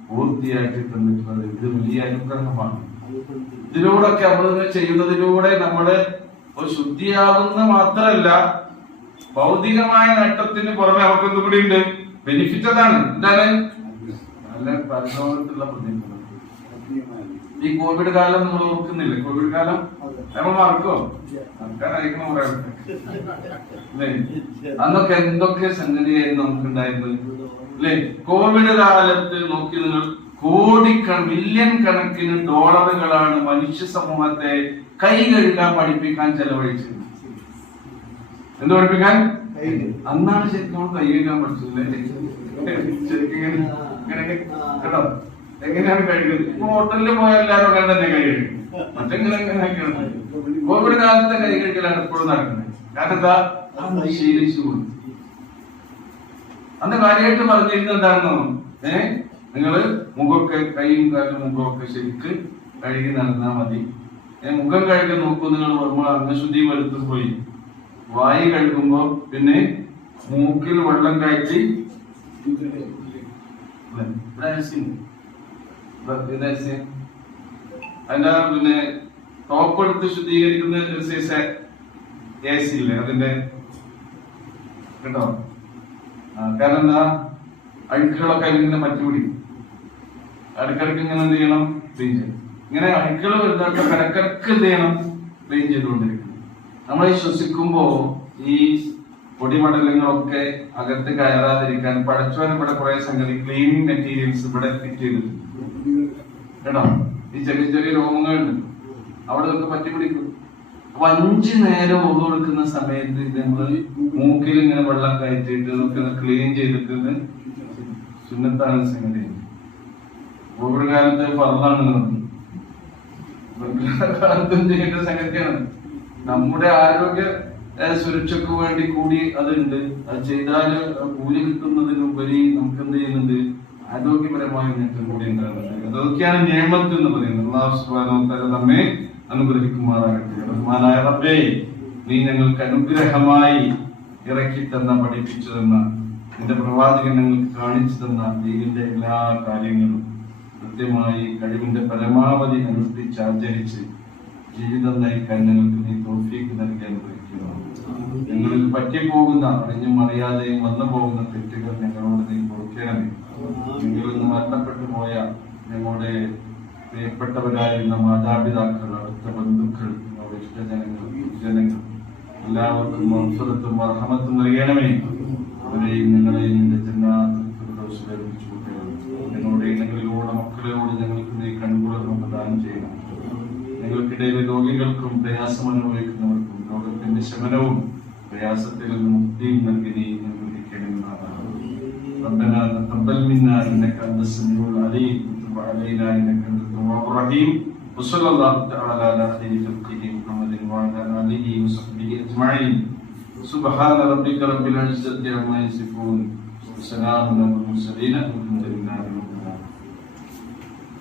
പൂർത്തിയാക്കി തന്നിട്ടുള്ളത്. ഇത് വലിയ അനുഗ്രഹമാണ്. ഇതിലൂടെയൊക്കെ നമ്മൾ ചെയ്യുന്നതിലൂടെ നമ്മള് ശുദ്ധിയാകുന്ന മാത്രമല്ല, ഭൗതികമായ നേട്ടത്തിന് പുറമെ അവർക്ക് എന്തും കൂടി ഉണ്ട്, ബെനിഫിറ്റ്. അതാണ് എന്താണ് നല്ല പരലോകത്തുള്ള പ്രതിഫലം. ഈ കോവിഡ് കാലം നമ്മൾ ഓർക്കുന്നില്ലേ? കോവിഡ് കാലം നമ്മൾ മറക്കോ? മറക്കാനായിരിക്കണം കുറെ അല്ലേ? അന്നൊക്കെ എന്തൊക്കെ സംഗതിയായിരുന്നു നമുക്കുണ്ടായിരുന്നത് അല്ലെ? കോവിഡ് കാലത്ത് നോക്കി നിങ്ങൾ, മില്യൺ കണക്കിന് ഡോളറുകളാണ് മനുഷ്യ സമൂഹത്തെ കൈ കഴുകാൻ പഠിപ്പിക്കാൻ ചെലവഴിച്ചത്. എന്ത് പഠിപ്പിക്കാൻ? അന്നാണ് ശരിക്കും നമ്മൾ കൈ കഴുകാൻ പഠിച്ചല്ലേ? ശരിക്കും കേട്ടോ, എങ്ങനെയാണ് കഴുകുന്നത്? ഇപ്പൊ ഹോട്ടലിൽ പോയ എല്ലാവരും അങ്ങനെ തന്നെ കൈ കഴുകും. മറ്റെങ്ങനെയൊക്കെയാണ് കോവിഡ് കാലത്തെ കൈ കഴുകലാണ് ഇപ്പോഴും നടക്കുന്നത്. കാരണം എന്താ? ശീലിച്ചു കൊടുത്തു. അന്ന് കാര്യമായിട്ട് പറഞ്ഞിരുന്നത് എന്താണെന്നോ, നിങ്ങള് മുഖമൊക്കെ, കൈയും കാലും മുഖമൊക്കെ ശരിക്ക് കഴുകി നടന്നാൽ മതി. മുഖം കഴുകി നോക്കൂ നിങ്ങൾ. അംഗശുദ്ധി വരുത്തും പോയി വായി കഴുകുമ്പോ പിന്നെ മൂക്കിൽ വെള്ളം കയറ്റി അതിന്റെ പിന്നെ ടോപ്പെടുത്ത് ശുദ്ധീകരിക്കുന്ന ഒരു സൈസ് AC ഇല്ലേ അതിന്റെ, കേട്ടോ? കാരണം എന്താ? അഴുക്കുകളൊക്കെ അതിങ്ങനെ പറ്റുപിടിക്കും. ഇടക്കിടക്ക് ഇങ്ങനെ എന്ത് ചെയ്യണം? ക്ലീൻ ചെയ്യണം. ഇങ്ങനെ അഴുക്കുകൾ വരുന്നതൊക്കെ ഇടക്കിടക്ക് എന്ത് ചെയ്യണം? ക്ലീൻ ചെയ്തുകൊണ്ടിരിക്കണം. നമ്മൾ ഈ ശ്വസിക്കുമ്പോ ഈ പൊടിമടലങ്ങളൊക്കെ അകത്ത് കയറാതിരിക്കാൻ പടച്ചോനെ ഇവിടെ കുറെ സംഗതി ക്ലീനിങ് മെറ്റീരിയൽസ് ഇവിടെ ഫിറ്റ് ചെയ്തിട്ടുണ്ട്, കേട്ടോ? ഈ ചെറിയ ചെറിയ രോഗങ്ങളുണ്ട്, അവിടെ ഒക്കെ പറ്റി പിടിക്കും. അപ്പൊ 5 നേരം ഒന്നു കൊടുക്കുന്ന സമയത്ത് നമ്മള് മൂക്കിൽ ഇങ്ങനെ വെള്ളം കയറ്റിയിട്ട് നമുക്ക് ക്ലീൻ ചെയ്തിട്ട് സുന്നത്താണ് സംഗതി. കോവിഡ് കാലത്ത് ഫർളാണ്, കാലത്തും ചെയ്യേണ്ട സംഗതിയാണ്. നമ്മുടെ ആരോഗ്യ സുരക്ഷക്ക് വേണ്ടി കൂടി അതുണ്ട്. അത് ചെയ്താല് കൂലി കിട്ടുന്നതിനുപരി നമുക്ക് എന്ത് ചെയ്യുന്നുണ്ട്? ആരോഗ്യപരമായ നേട്ടം കൂടി ഉണ്ടാകുന്നുണ്ട്. അതൊക്കെയാണ് നിയമത്ത് എന്ന് പറയുന്നത്. അല്ലാഹു സുബ്ഹാനഹു വ തആല നമ്മെ അനുഗ്രഹിക്കുമാറാകട്ടെ. റഹ്മാനായ റബ്ബേ, നീ ഞങ്ങൾക്ക് അനുഗ്രഹമായി ഇറക്കി തന്ന, പഠിപ്പിച്ചു തന്ന, നിന്റെ പ്രവാചകൻ ഞങ്ങൾക്ക് കാണിച്ചു തന്ന ദീനിന്റെ എല്ലാ കാര്യങ്ങളും കൃത്യമായി കഴിവിന്റെ പരമാവധി അനുഷ്ഠിച്ചാചരിച്ച് ജീവിതം നയിക്കാൻ ഞങ്ങൾക്ക് നീ തൗഫീഖ് നൽകി അനുഗ്രഹിക്കുന്നു. ഞങ്ങളിൽ പറ്റിപ്പോകുന്ന, അറിഞ്ഞും അറിയാതെയും വന്നു പോകുന്ന തെറ്റുകൾ ഞങ്ങളോട് നീ പൊറുക്കണമേ. ഞങ്ങളിൽ നിന്ന് മരണപ്പെട്ടു പോയ ഞങ്ങളുടെ പ്രിയപ്പെട്ടവരായിരുന്ന മാതാപിതാക്കൾ, അടുത്ത ബന്ധുക്കൾ, ഞങ്ങളുടെ ഇഷ്ടജനങ്ങൾ, ജനങ്ങൾ എല്ലാവർക്കും മഗ്ഫിറത്തും മർഹമത്തും നൽകണമേ. അവരെയും ഞങ്ങളെയും നിന്റെ ജന്നാത്തുൽ ഫിർദൗസിൽ ഒരുമിച്ച് കൂട്ടണം. ഞങ്ങളുടെ ഇണകളിലൂടെ മക്കളോട് ഞങ്ങൾക്ക് നീ കൺകുളിർമ പ്രദാനം ചെയ്യണം. ഞങ്ങൾക്കിടയിലെ രോഗികൾക്കും പ്രയാസം അനുഭവിക്കുന്നവർക്കും രോഗത്തിന്റെ ശമനവും പ്രയാസത്തിൽ നിന്ന് മുക്തിയും നൽകി നീ അനുഗ്രഹിക്കണമെന്നാണ്. ربنا تقبل منا انك انت السميع العليم وتب علينا انك انت التواب الرحيم وصلى الله تعالى على خير خلقه محمد وعلى اله وصحبه اجمعين. سبحان ربك رب العزة عما يصفون وسلام على المرسلين والحمد لله رب العالمين.